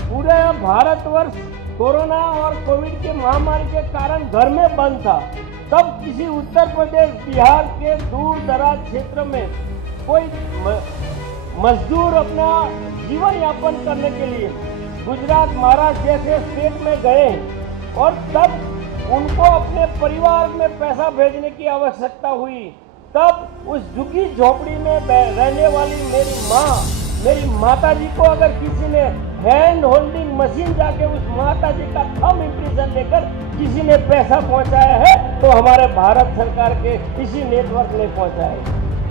पूरे भारतवर्ष कोरोना और कोविड के महामारी के कारण घर में बंद था, तब किसी उत्तर प्रदेश, बिहार के दूर दराज क्षेत्र में कोई मजदूर अपना जीवन यापन करने के लिए गुजरात, महाराष्ट्र जैसे स्टेट में गए और तब उनको अपने परिवार में पैसा भेजने की आवश्यकता हुई, तब उस झुग्गी झोपड़ी में रहने वाली मेरी माता जी को अगर किसी ने हैंड होल्डिंग मशीन जाके उस माता जी का थंब इम्प्रेशन लेकर किसी ने पैसा पहुंचाया है, तो हमारे भारत सरकार के इसी नेटवर्क ने पहुंचाया है।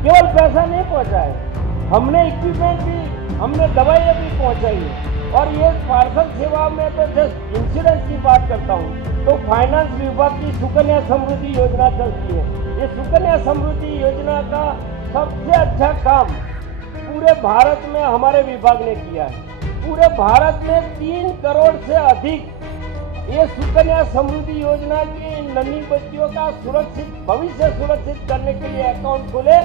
केवल पैसा नहीं पहुंचाया, हमने इक्विपमेंट भी, हमने दवाइयाँ भी पहुंचाई है। और ये पार्सल सेवा में तो जस्ट इंश्योरेंस की बात करता हूँ, तो फाइनेंस विभाग की सुकन्या समृद्धि योजना चलती है। ये सुकन्या समृद्धि योजना का सबसे अच्छा काम पूरे भारत में हमारे विभाग ने किया है। पूरे भारत में 3 करोड़ से अधिक ये सुकन्या समृद्धि योजना की नन्ही बच्चियों का सुरक्षित भविष्य सुरक्षित करने के लिए अकाउंट खुले,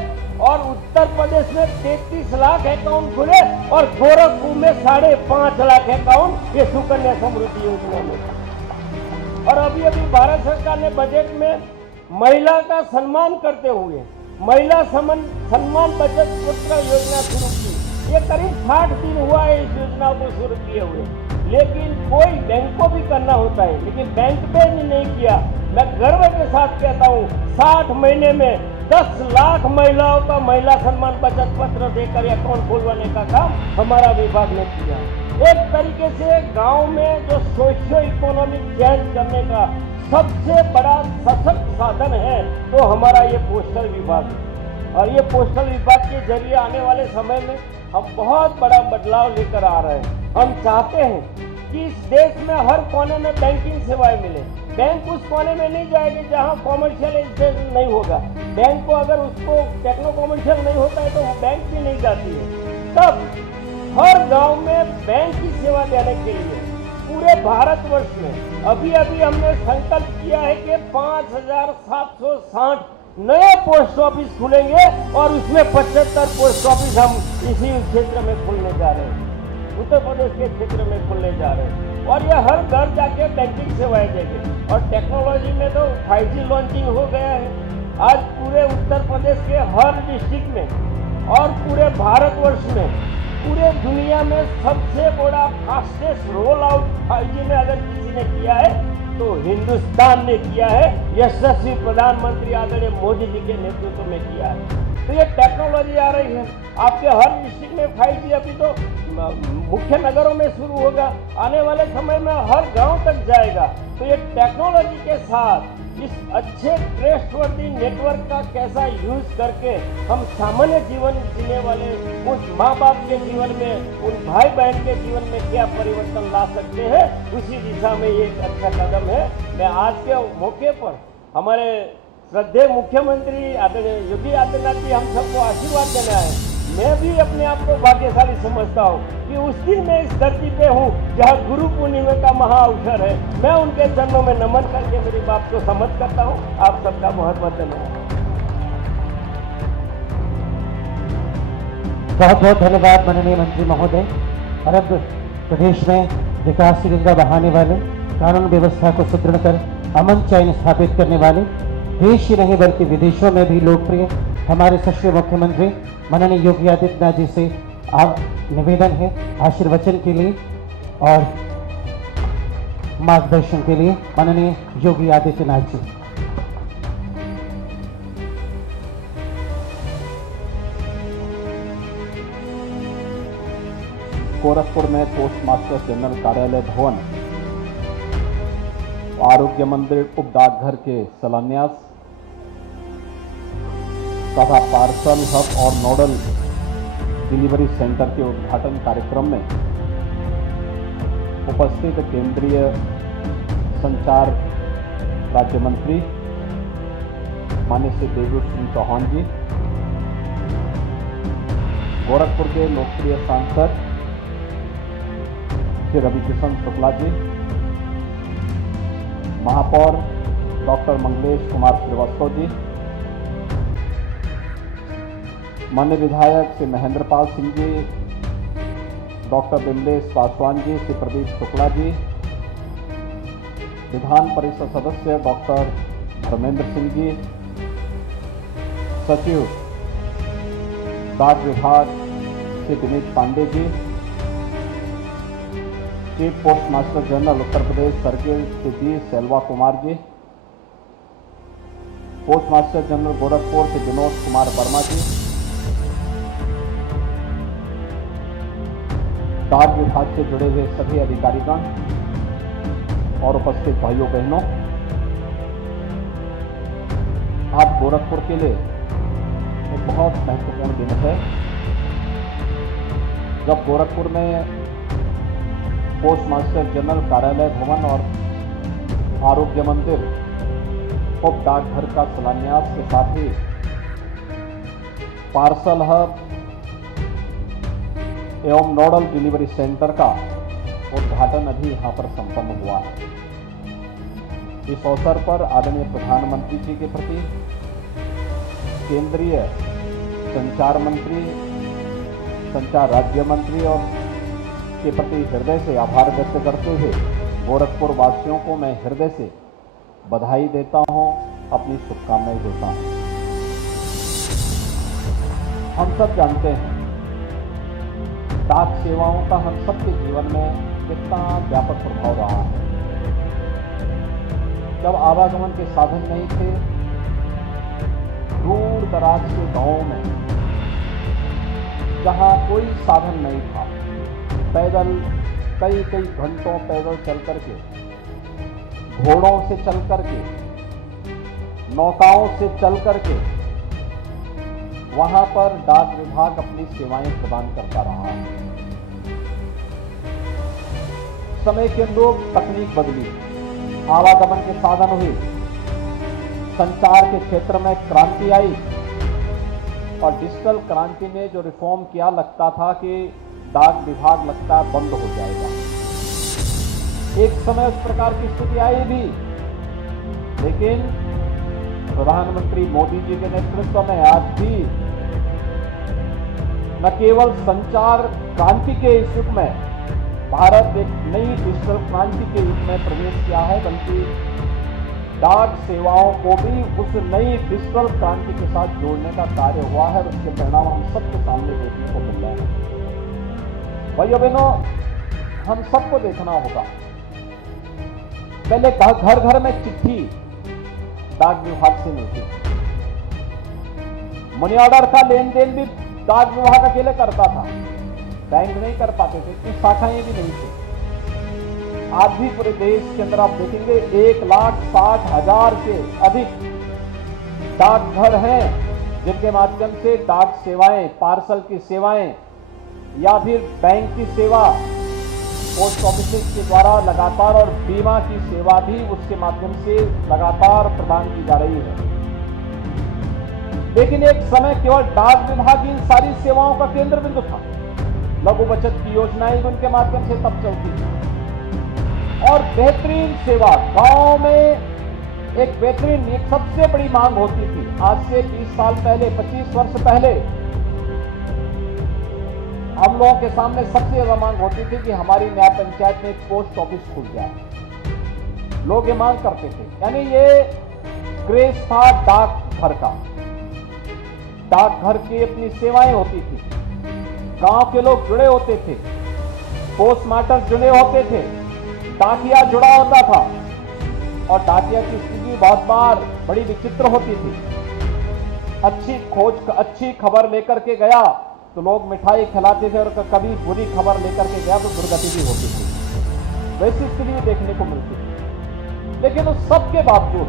और उत्तर प्रदेश में 33 लाख अकाउंट खुले और गोरखपुर में 5.5 लाख अकाउंट ये सुकन्या समृद्धि योजना में। और अभी भारत सरकार ने बजट में महिला का सम्मान करते हुए महिला सम्मान बचत पत्र योजना शुरू की। ये करीब 60 दिन हुआ है इस योजना को शुरू किए हुए, लेकिन कोई बैंक को भी करना होता है, लेकिन बैंक पे नहीं किया। मैं गर्व के साथ कहता हूँ 60 महीने में 10 लाख महिलाओं का महिला सम्मान बचत पत्र देकर अकाउंट खुलवाने का काम हमारा विभाग ने किया। एक तरीके से गांव में जो सोशियो इकोनॉमिक चेंज करने का सबसे बड़ा सशक्त साधन है तो हमारा ये पोस्टल विभाग है। और ये पोस्टल विभाग के जरिए आने वाले समय में हम बहुत बड़ा बदलाव लेकर आ रहे हैं। हम चाहते हैं कि इस देश में हर कोने में बैंकिंग सेवाएं मिले। बैंक उस कोने में नहीं जाएगी जहां कॉमर्शियल इंस्टीट्यूशन नहीं होगा। बैंक को अगर उसको टेक्नो कॉमर्शियल नहीं होता है तो वो बैंक भी नहीं जाती है। तब हर गांव में बैंक की सेवा देने के लिए पूरे भारतवर्ष में अभी हमने संकल्प किया है कि 5,760 नए पोस्ट ऑफिस खुलेंगे और उसमें 75 पोस्ट ऑफिस हम इसी क्षेत्र में खुलने जा रहे हैं, उत्तर प्रदेश के क्षेत्र में खुलने जा रहे हैं। और ये हर घर जाके बैंकिंग सेवाएं देंगे। और टेक्नोलॉजी में तो 5G लॉन्चिंग हो गया है। आज पूरे उत्तर प्रदेश के हर डिस्ट्रिक्ट में और पूरे भारतवर्ष में, पूरे दुनिया में सबसे बड़ा फास्टेस्ट रोल आउट 5G में अगर किसी ने किया है तो हिंदुस्तान ने किया है। यशस्वी प्रधानमंत्री आदरणीय मोदी जी के नेतृत्व में किया है। तो ये टेक्नोलॉजी आ रही है। आपके हर डिस्ट्रिक्ट में 5G अभी तो मुख्य नगरों में शुरू होगा, आने वाले समय में हर गांव तक जाएगा। तो ये टेक्नोलॉजी के साथ इस अच्छे ट्रस्टवर्दी नेटवर्क का कैसा यूज करके हम सामान्य जीवन जीने वाले उस माँ बाप के जीवन में, उन भाई बहन के जीवन में क्या परिवर्तन ला सकते हैं, उसी दिशा में ये एक अच्छा कदम है। मैं आज के मौके पर हमारे श्रद्धेय मुख्यमंत्री आदरणीय योगी आदित्यनाथ जी हम सबको आशीर्वाद देना है। मैं भी अपने आप को भाग्यशाली समझता हूँ कि उस दिन मैं इस धरती पे हूँ जहाँ गुरु पूर्णिमा का महा अवसर है। मैं उनके चरणों में नमन करके मेरी बात को समझ करता हूँ। आप सबका बहुत बहुत धन्यवाद। बहुत बहुत धन्यवाद माननीय मंत्री महोदय। और अब प्रदेश में विकास की गंगा बहाने वाले, कानून व्यवस्था को सुदृढ़ कर अमन चैन स्थापित करने वाले, देश ही नहीं बल्कि विदेशों में भी लोकप्रिय हमारे सशस्त्र मुख्यमंत्री माननीय योगी आदित्यनाथ जी से आप निवेदन है आशीर्वचन के लिए और मार्गदर्शन के लिए। माननीय योगी आदित्यनाथ जी। गोरखपुर में पोस्ट मास्टर जनरल कार्यालय भवन, आरोग्य मंदिर, उप डाकघर के शिलान्यास तथा पार्सल हब और नोडल डिलीवरी सेंटर के उद्घाटन कार्यक्रम में उपस्थित केंद्रीय संचार राज्य मंत्री माननीय श्री देवेश सिंह चौहान जी, गोरखपुर के लोकप्रिय सांसद श्री रविकिशन शुक्ला जी, महापौर डॉक्टर मंगलेश कुमार श्रीवास्तव जी, माननीय विधायक श्री महेंद्र पाल सिंह जी, डॉक्टर बिमलेश पासवान जी, श्री प्रदीप शुक्ला जी, विधान परिषद सदस्य डॉक्टर धर्मेंद्र सिंह जी, सचिव डाक विभाग Shri Dinesh Pandey ji, chief post master general Uttar Pradesh circle Shri G Selva Kumar ji, post master general Gorakhpur Shri Vinod Kumar Verma ji, डाक विभाग से जुड़े हुए सभी अधिकारीगण और उपस्थित भाइयों बहनों, आज गोरखपुर के लिए एक बहुत महत्वपूर्ण दिन है जब गोरखपुर में पोस्ट मास्टर जनरल कार्यालय भवन और आरोग्य मंदिर, उप डाकघर का शिलान्यास के साथ ही पार्सल हब एवं नोडल डिलीवरी सेंटर का उद्घाटन अभी यहाँ पर संपन्न हुआ है। इस अवसर पर आदरणीय प्रधानमंत्री जी के प्रति केंद्रीय संचार मंत्री, संचार राज्य मंत्री और के प्रति हृदय से आभार व्यक्त करते हुए गोरखपुर वासियों को मैं हृदय से बधाई देता हूं, अपनी शुभकामनाएं देता हूं। हम सब जानते हैं डाक सेवाओं का हम सबके जीवन में कितना व्यापक प्रभाव रहा है। जब आवागमन के साधन नहीं थे, दूर दराज के गांवों में जहां कोई साधन नहीं था, पैदल कई कई घंटों पैदल चल करके, घोड़ों से चल करके, नौकाओं से चल करके वहां पर डाक विभाग अपनी सेवाएं प्रदान करता रहा है। समय के अनुरूप तकनीक बदली, आवागमन के साधन हुए, संचार के क्षेत्र में क्रांति आई और डिजिटल क्रांति ने जो रिफॉर्म किया, लगता था कि डाक विभाग लगता है बंद हो जाएगा। एक समय उस प्रकार की स्थिति आई भी, लेकिन प्रधानमंत्री मोदी जी के नेतृत्व में आज भी न केवल संचार क्रांति के इस युग में भारत एक नई डिजिटल क्रांति के युग में प्रवेश किया है, बल्कि डाक सेवाओं को भी उस नई डिजिटल क्रांति के साथ जोड़ने का कार्य हुआ है। उसके परिणाम हम सबके सामने देखने को मिल रहे हैं। भाइयों बहनों, हम सबको देखना होगा, पहले घर घर में चिट्ठी डाक विभाग से मिलती, मनी ऑर्डर का लेन देन भी डाक विभाग अकेले करता था, बैंक नहीं कर पाते थे, इतनी शाखाएं भी नहीं थी। आज भी पूरे देश के अंदर आप देखेंगे 1,60,000 से अधिक डाकघर हैं जिनके माध्यम से डाक सेवाएं, पार्सल की सेवाएं या फिर बैंक की सेवा पोस्ट ऑफिस के द्वारा लगातार और बीमा की सेवा भी उसके माध्यम से लगातार प्रदान की जा रही है। लेकिन एक समय केवल डाक विभाग इन सारी सेवाओं का केंद्र बिंदु था। लघु बचत की योजनाएं भी उनके माध्यम से तब चलती थी और बेहतरीन सेवा गांव में एक बेहतरीन, एक सबसे बड़ी मांग होती थी। आज से 20 साल पहले, 25 वर्ष पहले हम लोगों के सामने सबसे ज्यादा मांग होती थी कि हमारी न्याय पंचायत में एक पोस्ट ऑफिस खुल जाए। लोग ये मांग करते थे, यानी ये क्रेज था डाकघर का। डाकघर की अपनी सेवाएं होती थी, गांव के लोग जुड़े होते थे, पोस्टमास्टर जुड़े होते थे, डाकिया जुड़ा होता था और डाकिया की स्थिति बहुत बार बड़ी विचित्र होती थी। अच्छी खबर लेकर के गया तो लोग मिठाई खिलाते थे और कभी बुरी खबर लेकर के गया तो दुर्गति भी होती थी। वैसी स्थिति भी देखने को मिलती थी। लेकिन उस सब के बावजूद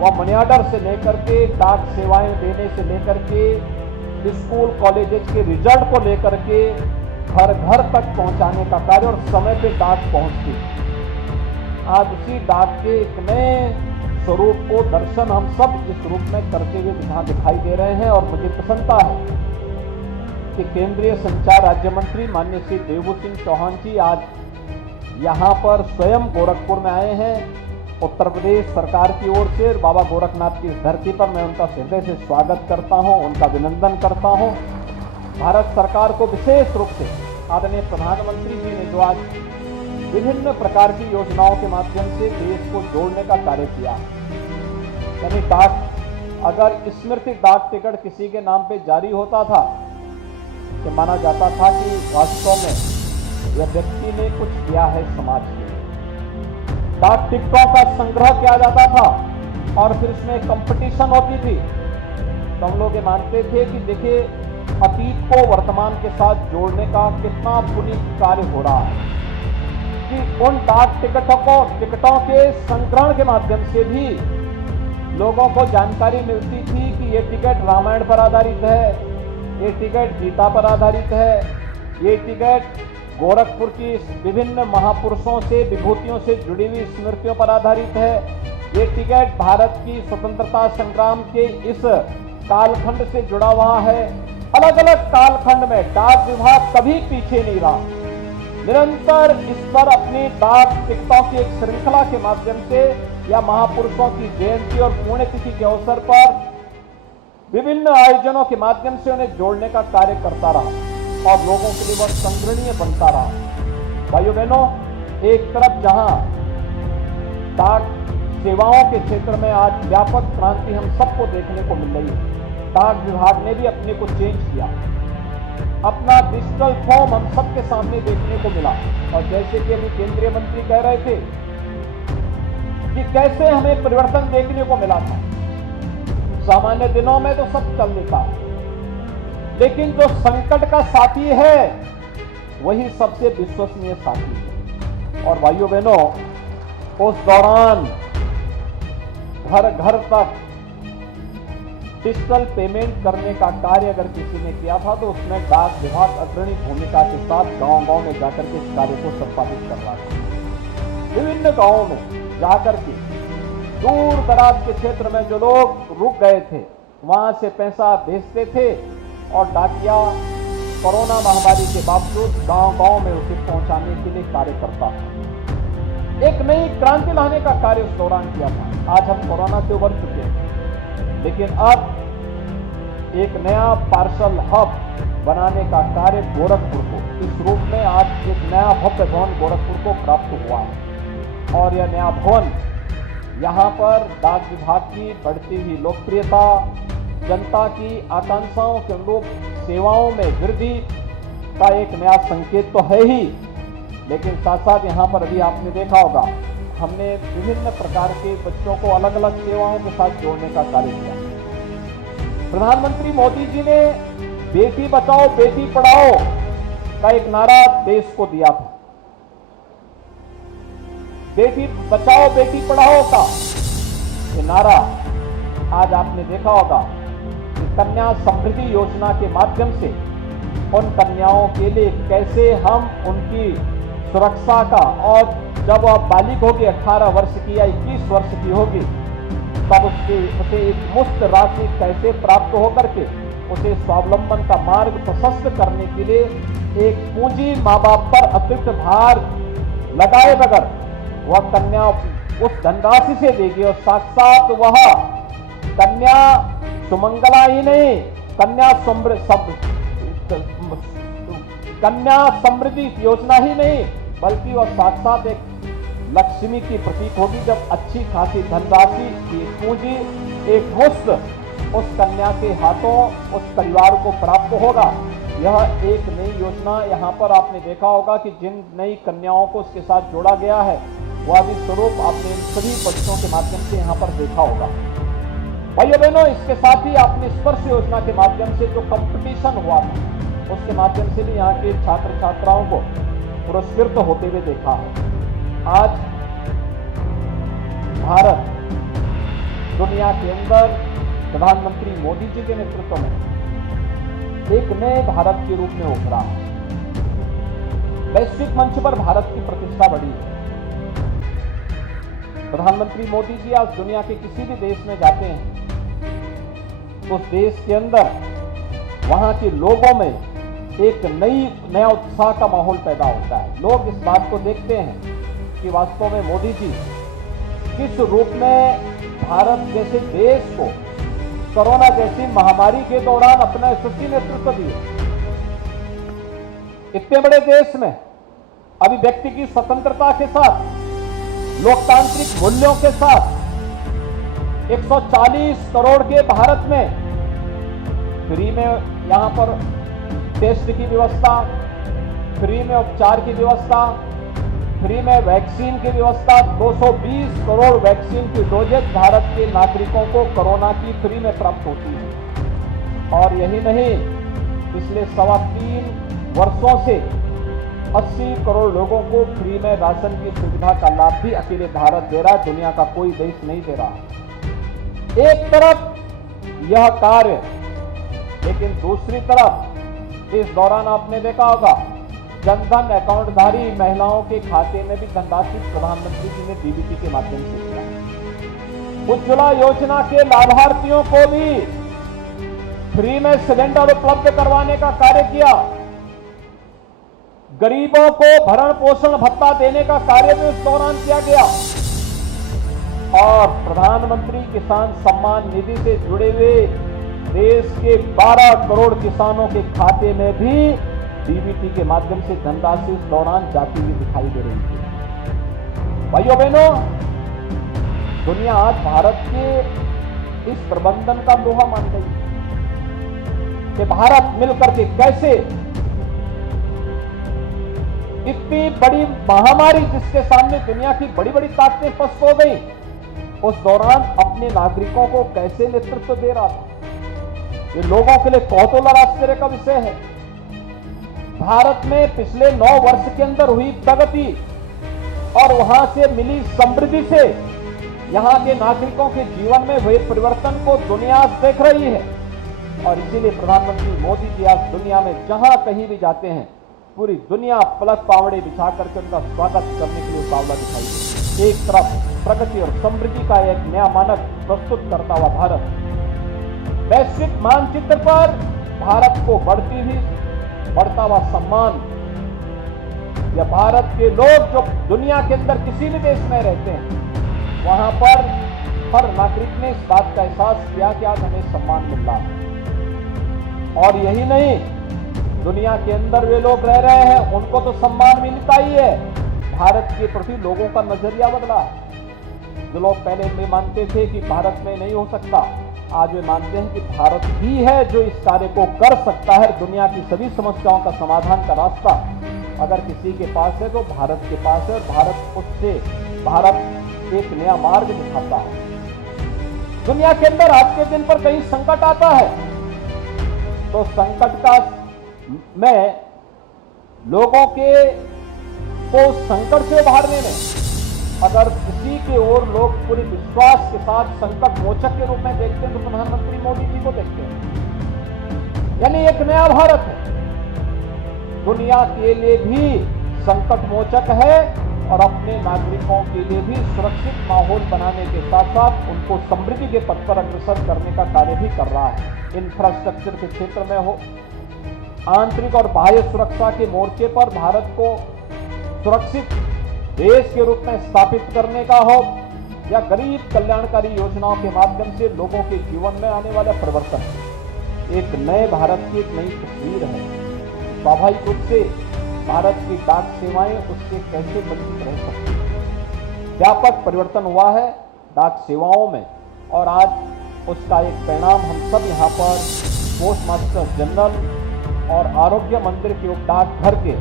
वह मनी ऑर्डर से लेकर के, डाक सेवाएं देने से लेकर के, स्कूल कॉलेजेस के रिजल्ट को लेकर के घर घर तक पहुंचाने का कार्य और समय पे डाक पहुंचती। आज उसी डाक के एक नए स्वरूप को दर्शन हम सब इस रूप में करते हुए यहाँ दिखाई दे रहे हैं। और मुझे प्रसन्नता है कि केंद्रीय संचार राज्य मंत्री माननीय श्री देवभूषण सिंह चौहान जी आज यहाँ पर स्वयं गोरखपुर में आए हैं। उत्तर प्रदेश सरकार की ओर से बाबा गोरखनाथ की धरती पर मैं उनका हृदय से स्वागत करता हूँ, उनका अभिनंदन करता हूँ। भारत सरकार को विशेष रूप से आदरणीय प्रधानमंत्री जी ने जो आज विभिन्न प्रकार की योजनाओं के माध्यम से देश को जोड़ने का कार्य किया, यानी डाक, अगर स्मृति डाक टिकट किसी के नाम पे जारी होता था तो माना जाता था कि वास्तव में यह व्यक्ति ने कुछ किया है समाज के लिए। डाक टिकटों का संग्रह किया जाता था और फिर इसमें कंपटीशन होती थी। तो हम लोग ये मानते थे कि देखिए अतीत को वर्तमान के साथ जोड़ने का कितना पुनीत कार्य हो रहा है कि उन डाक टिकटों के संग्रहण के माध्यम से भी लोगों को जानकारी मिलती थी कि ये टिकट रामायण पर आधारित है, ये टिकट गीता पर आधारित है, ये टिकट गोरखपुर की विभिन्न महापुरुषों से, विभूतियों से जुड़ी हुई स्मृतियों पर आधारित है, ये टिकट भारत की स्वतंत्रता संग्राम के इस कालखंड से जुड़ा हुआ है। अलग अलग कालखंड में डाक विभाग कभी पीछे नहीं रहा, निरंतर इस पर अपनी डाक टिकटों की एक श्रृंखला के माध्यम से या महापुरुषों की जयंती और पुण्यतिथि के अवसर पर विभिन्न आयोजनों के माध्यम से उन्हें जोड़ने का कार्य करता रहा और लोगों के लिए वह संग्रहणीय बनता रहा। भाइयों बहनों, एक तरफ जहां डाक सेवाओं के क्षेत्र में आज व्यापक क्रांति हम सबको देखने को मिल रही है, डाक विभाग ने भी अपने को चेंज किया, अपना डिजिटल फॉर्म हम सबके सामने देखने को मिला। और जैसे कि अभी केंद्रीय मंत्री कह रहे थे कि कैसे हमें परिवर्तन देखने को मिला था, सामान्य दिनों में तो सब चल देता, लेकिन जो संकट का साथी है वही सबसे विश्वसनीय साथी है। और भाइयों बहनों, उस दौरान घर घर तक डिजिटल पेमेंट करने का कार्य अगर किसी ने किया था तो उसमें डाक विभाग अग्रणी भूमिका के साथ गांव-गांव में जाकर के इस कार्य को संपादित कर रहा था। विभिन्न गांवों में जाकर के दूर दराज के क्षेत्र में जो लोग रुक गए थे वहां से पैसा भेजते थे और डाकिया कोरोना महामारी के बावजूद गांव-गांव में उसे पहुंचाने के लिए कार्य करता था। एक नई क्रांति लाने का कार्य उस दौरान किया था। आज हम कोरोना से उबर चुके हैं, लेकिन अब एक नया पार्सल हब बनाने का कार्य गोरखपुर को इस रूप में आज एक नया भव्य भवन गोरखपुर को प्राप्त हुआ है। और यह नया भवन यहाँ पर डाक विभाग की बढ़ती हुई लोकप्रियता, जनता की आकांक्षाओं के अनुरूप सेवाओं में वृद्धि का एक नया संकेत तो है ही, लेकिन साथ साथ यहाँ पर अभी आपने देखा होगा हमने विभिन्न प्रकार के बच्चों को अलग अलग सेवाओं के साथ जोड़ने का कार्य किया। प्रधानमंत्री मोदी जी ने बेटी बचाओ बेटी पढ़ाओ का एक नारा देश को दिया था। बेटी बचाओ बेटी पढ़ाओ का ये नारा आज आपने देखा होगा कि कन्या समृद्धि योजना के माध्यम से उन कन्याओं के लिए कैसे हम उनकी सुरक्षा का, और जब वह बालिग होगी 18 वर्ष की या 21 वर्ष की होगी तब उसे एक मुफ्त राशि कैसे प्राप्त होकर के उसे स्वावलंबन का मार्ग प्रशस्त करने के लिए एक पूंजी माँ बाप पर अतिरिक्त भार लगाए बगैर वह कन्या उस धनराशि से देगी और साक्षात वह कन्या सुमंगला ही नहीं, कन्या समृद्धि योजना ही नहीं बल्कि वह साक्षात एक लक्ष्मी की प्रतीक होगी जब अच्छी खासी धनराशि की पूंजी एक मुफ्त उस कन्या के हाथों उस परिवार को प्राप्त होगा। यह एक नई योजना यहाँ पर आपने देखा होगा कि जिन नई कन्याओं को उसके साथ जोड़ा गया है वह भी स्वरूप आपने इन सभी बच्चों के माध्यम से यहाँ पर देखा होगा। भाइयों बहनों, इसके साथ ही आपने स्पर्श योजना के माध्यम से जो कंपटीशन हुआ था उसके माध्यम से भी यहाँ के छात्र छात्राओं को पुरस्कृत होते हुए देखा है। आज भारत दुनिया के अंदर प्रधानमंत्री मोदी जी के नेतृत्व में एक नए भारत के रूप में उभरा है। वैश्विक मंच पर भारत की प्रतिष्ठा बढ़ी है। प्रधानमंत्री मोदी जी आज दुनिया के किसी भी देश में जाते हैं उस देश के अंदर वहां के लोगों में एक नया उत्साह का माहौल पैदा होता है। लोग इस बात को देखते हैं कि वास्तव में मोदी जी किस रूप में भारत जैसे देश को कोरोना जैसी महामारी के दौरान अपना यशस्वी नेतृत्व दिए। इतने बड़े देश में अभिव्यक्ति की स्वतंत्रता के साथ लोकतांत्रिक मूल्यों के साथ 140 करोड़ के भारत में फ्री में यहां पर टेस्ट की व्यवस्था, फ्री में उपचार की व्यवस्था, फ्री में वैक्सीन की व्यवस्था, 220 करोड़ वैक्सीन की डोजेज भारत के नागरिकों को कोरोना की फ्री में प्राप्त होती है। और यही नहीं, पिछले 3.25 वर्षों से 80 करोड़ लोगों को फ्री में राशन की सुविधा का लाभ भी अकेले भारत दे रहा है, दुनिया का कोई देश नहीं दे रहा। एक तरफ यह कार्य, लेकिन दूसरी तरफ इस दौरान आपने देखा होगा जनधन अकाउंटधारी महिलाओं के खाते में भी धनराशि प्रधानमंत्री जी ने डीबीटी के माध्यम से दिया। उज्ज्वला योजना के लाभार्थियों को भी फ्री में सिलेंडर उपलब्ध करवाने का कार्य किया। गरीबों को भरण पोषण भत्ता देने का कार्य भी इस दौरान किया गया। और प्रधानमंत्री किसान सम्मान निधि से जुड़े हुए देश के 12 करोड़ किसानों के खाते में भी डीबीटी के माध्यम से धनराशि इस दौरान जाती हुई दिखाई दे रही है। भाइयों बहनों, दुनिया आज भारत के इस प्रबंधन का लोहा मान गई कि भारत मिलकर के कैसे इतनी बड़ी महामारी जिसके सामने दुनिया की बड़ी बड़ी ताकतें पस्त हो गई, उस दौरान अपने नागरिकों को कैसे नेतृत्व दे रहा था। ये लोगों के लिए कौतूहल आश्चर्य का विषय है। भारत में पिछले 9 वर्ष के अंदर हुई प्रगति और वहां से मिली समृद्धि से यहां के नागरिकों के जीवन में हुए परिवर्तन को दुनिया देख रही है। और इसीलिए प्रधानमंत्री मोदी जी आज दुनिया में जहां कहीं भी जाते हैं, पूरी दुनिया पलक पावड़े बिछा करके उनका स्वागत करने के लिए उतावला दिखाई देती है। एक तरफ प्रगति और समृद्धि का एक नया मानक प्रस्तुत करता हुआ भारत वैश्विक मानचित्र पर भारत को बढ़ता हुआ सम्मान, या भारत के लोग जो दुनिया के अंदर किसी भी देश में रहते हैं वहां पर हर नागरिक ने इस बात का एहसास किया कि आज हमें सम्मान मिल रहा है। और यही नहीं, दुनिया के अंदर वे लोग रह रहे हैं उनको तो सम्मान मिलता ही है, भारत के प्रति लोगों का नजरिया बदला है। जो लोग पहले में मानते थे कि भारत में नहीं हो सकता, आज वे मानते हैं कि भारत ही है जो इस कार्य को कर सकता है। दुनिया की सभी समस्याओं का समाधान का रास्ता अगर किसी के पास है तो भारत के पास है, और भारत एक नया मार्ग दिखाता है। दुनिया के अंदर आज के दिन पर कहीं संकट आता है तो संकट का में लोगों को संकट से उभारने में अगर किसी की ओर लोग पूरी विश्वास के साथ संकट मोचक के रूप में देखते हैं तो प्रधानमंत्री मोदी जी को देखते हैं। यानी एक नया भारत है, दुनिया के लिए भी संकट मोचक है और अपने नागरिकों के लिए भी सुरक्षित माहौल बनाने के साथ साथ उनको समृद्धि के पथ पर अग्रसर करने का कार्य भी कर रहा है। इंफ्रास्ट्रक्चर के क्षेत्र में हो, आंतरिक और बाह्य सुरक्षा के मोर्चे पर भारत को सुरक्षित देश के रूप में स्थापित करने का हो, या गरीब कल्याणकारी योजनाओं के माध्यम से लोगों के जीवन में आने वाला परिवर्तन, एक नए भारत की एक नई तस्वीर है। स्वाभाविक रूप से भारत की डाक सेवाएं उससे कैसे वंचित रह सकती हैं। व्यापक परिवर्तन हुआ है डाक सेवाओं में और आज उसका एक परिणाम हम सब यहाँ पर पोस्ट मास्टर जनरल और आरोग्य मंदिर के डाकघर के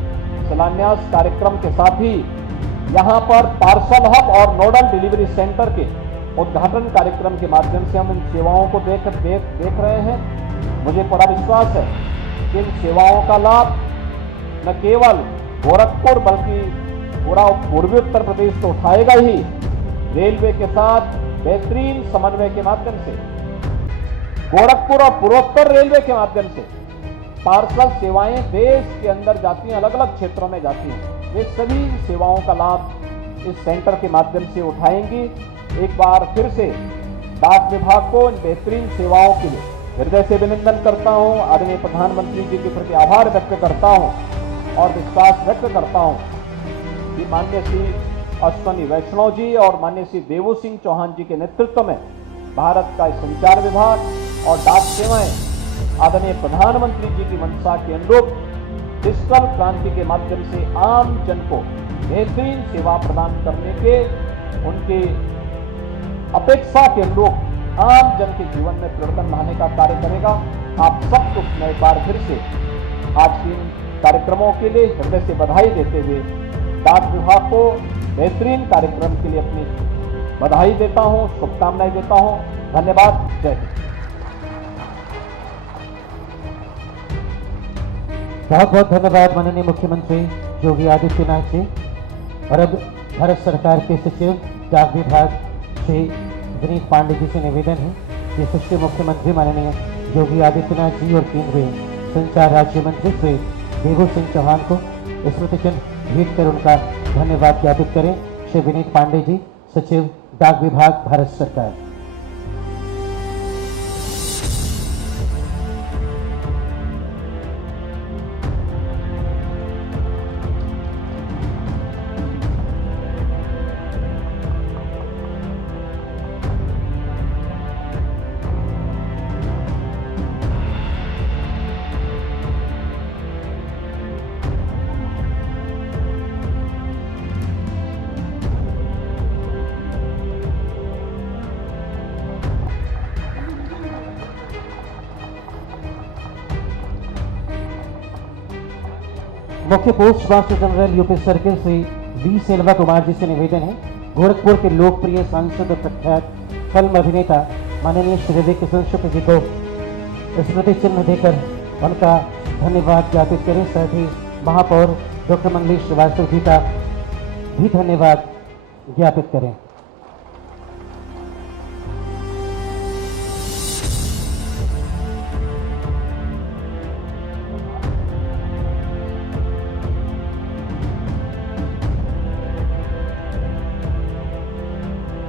शिलान्यास कार्यक्रम के साथ ही यहाँ पर पार्सल हब और नोडल डिलीवरी सेंटर के उद्घाटन कार्यक्रम के माध्यम से हम इन सेवाओं को देख रहे हैं। मुझे पूरा विश्वास है कि इन सेवाओं का लाभ न केवल गोरखपुर बल्कि पूरा पूर्वी उत्तर प्रदेश तो उठाएगा ही, रेलवे के साथ बेहतरीन समन्वय के माध्यम से गोरखपुर और पूर्वोत्तर रेलवे के माध्यम से पार्सल सेवाएं देश के अंदर जाती हैं, अलग अलग क्षेत्रों में जाती हैं। वे सभी सेवाओं का लाभ इस सेंटर के माध्यम से उठाएंगी। एक बार फिर से डाक विभाग को इन बेहतरीन सेवाओं के लिए हृदय से अभिनंदन करता हूं, आदरणीय प्रधानमंत्री जी के प्रति आभार व्यक्त करता हूं और विश्वास व्यक्त करता हूं कि माननीय श्री अश्वनी वैष्णव जी और माननीय श्री देवू सिंह चौहान जी के नेतृत्व में भारत का संचार विभाग और डाक सेवाएं आदरणीय प्रधानमंत्री जी की मंशा के अनुरूप डिजिटल क्रांति के माध्यम से आम जन को बेहतरीन सेवा प्रदान करने के उनके अपेक्षा के अनुरूप आम जन के जीवन में परिवर्तन लाने का कार्य करेगा। आप सबको मैं एक बार फिर से आज के इन कार्यक्रमों के लिए हृदय से बधाई देते हुए डाक विभाग को बेहतरीन कार्यक्रम के लिए अपनी बधाई देता हूं, शुभकामनाएं देता हूं। धन्यवाद। जय हिंद। बहुत बहुत धन्यवाद माननीय मुख्यमंत्री योगी आदित्यनाथ जी। और अब भारत सरकार के सचिव डाक विभाग श्री विनीत पांडे जी से निवेदन है कि यशस्वी मुख्यमंत्री माननीय योगी आदित्यनाथ जी और केंद्रीय संचार राज्य मंत्री श्री देवू सिंह चौहान को स्मृति चिन्ह भेंट कर उनका धन्यवाद ज्ञापित करें। श्री विनीत पांडे जी, सचिव डाक विभाग, भारत सरकार। मुख्य post master general UP circle Shri V Selva Kumar ji से निवेदन है गोरखपुर के लोकप्रिय सांसद और प्रख्यात फिल्म अभिनेता माननीय श्री रवि किशन शुक्ल जी को स्मृति चिन्ह देकर उनका धन्यवाद ज्ञापित करें। साथ ही महापौर डॉक्टर मंगली श्रीवास्तव जी का भी धन्यवाद ज्ञापित करें।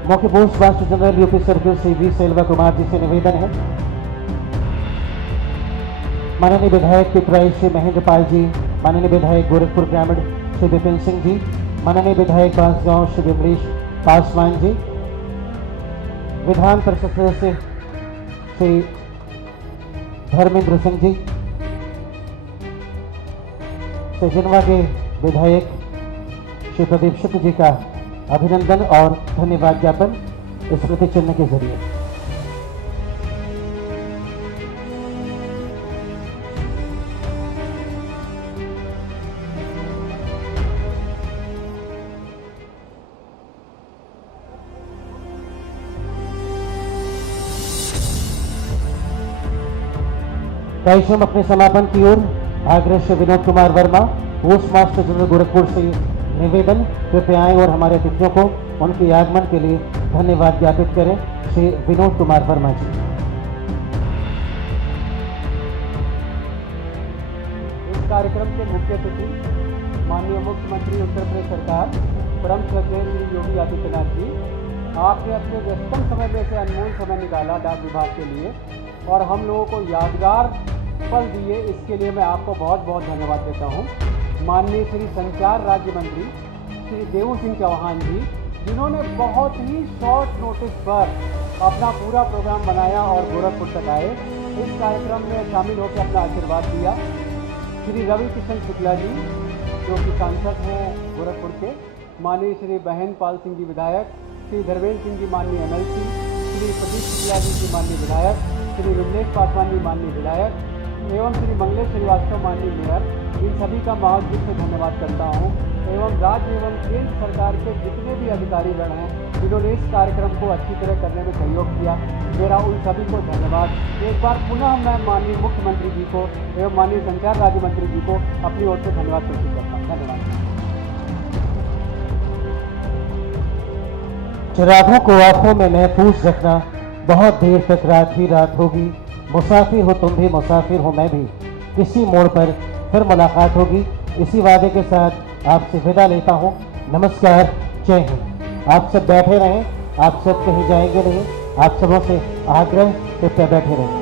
मुख्य post master general UP circle Shri V Selva Kumar ji से निवेदन है माननीय विधायक पिपराई श्री महेंद्र पाल जी, माननीय विधायक गोरखपुर ग्रामीण श्री विपिन सिंह जी, माननीय विधायक बांसगांव श्री विमलेश पासवान जी, विधान परिषद सदस्य श्री धर्मेंद्र सिंह जी, सजनवा के विधायक श्री प्रदीप शुक्ल जी का अभिनंदन और धन्यवाद ज्ञापन स्मृति चिन्ह के जरिए। कार्यक्रम अपने समापन की ओर आग्रह से Vinod Kumar Verma, post master general Gorakhpur से निवेदन, कृपया आएं और हमारे अतिथियों को उनके आगमन के लिए धन्यवाद ज्ञापित करें। श्री विनोद कुमार वर्मा जी। इस कार्यक्रम के मुख्य अतिथि माननीय मुख्यमंत्री उत्तर प्रदेश सरकार परम श्रद्धेय श्री योगी आदित्यनाथ जी, आपने अपने व्यस्तम समय में से अनमोल समय निकाला डाक विभाग के लिए और हम लोगों को यादगार पल दिए, इसके लिए मैं आपको बहुत बहुत धन्यवाद देता हूँ। माननीय श्री संचार राज्य मंत्री श्री देवू सिंह चौहान जी, जिन्होंने बहुत ही शॉर्ट नोटिस पर अपना पूरा प्रोग्राम बनाया और गोरखपुर तक आए, इस कार्यक्रम में शामिल होकर अपना आशीर्वाद दिया। श्री रवि किशन शुक्ला जी, जो कि सांसद हैं गोरखपुर के, माननीय श्री बहन पाल सिंह जी विधायक, श्री धर्मेंद्र सिंह जी माननीय MLC, श्री प्रदीप शुक्ला जी माननीय विधायक, श्री विमलेश पासवान जी माननीय विधायक एवं श्री मंगलेश श्रीवास्तव माननीय मेयर, इन सभी का महत्व से धन्यवाद करता हूँ। एवं राज्य एवं केंद्र सरकार के जितने भी अधिकारीगण हैं, जिन्होंने इस कार्यक्रम को अच्छी तरह करने में सहयोग किया, मेरा उन सभी को धन्यवाद। एक बार पुनः मैं माननीय मुख्यमंत्री जी को एवं माननीय संचार राज्य मंत्री जी को अपनी ओर से धन्यवाद प्रस्तुत करता हूँ। धन्यवाद। चिरागों को आंखों में महफूज रखना, बहुत देर तक रात ही रात होगी, मुसाफिर हो तुम भी मुसाफिर हो मैं भी, किसी मोड़ पर फिर मुलाकात होगी। इसी वादे के साथ आपसे विदा लेता हूँ। नमस्कार, जय हिंद। आप सब बैठे रहें, आप सब कहीं जाएंगे नहीं, आप सबों से आग्रह कृपया बैठे रहें।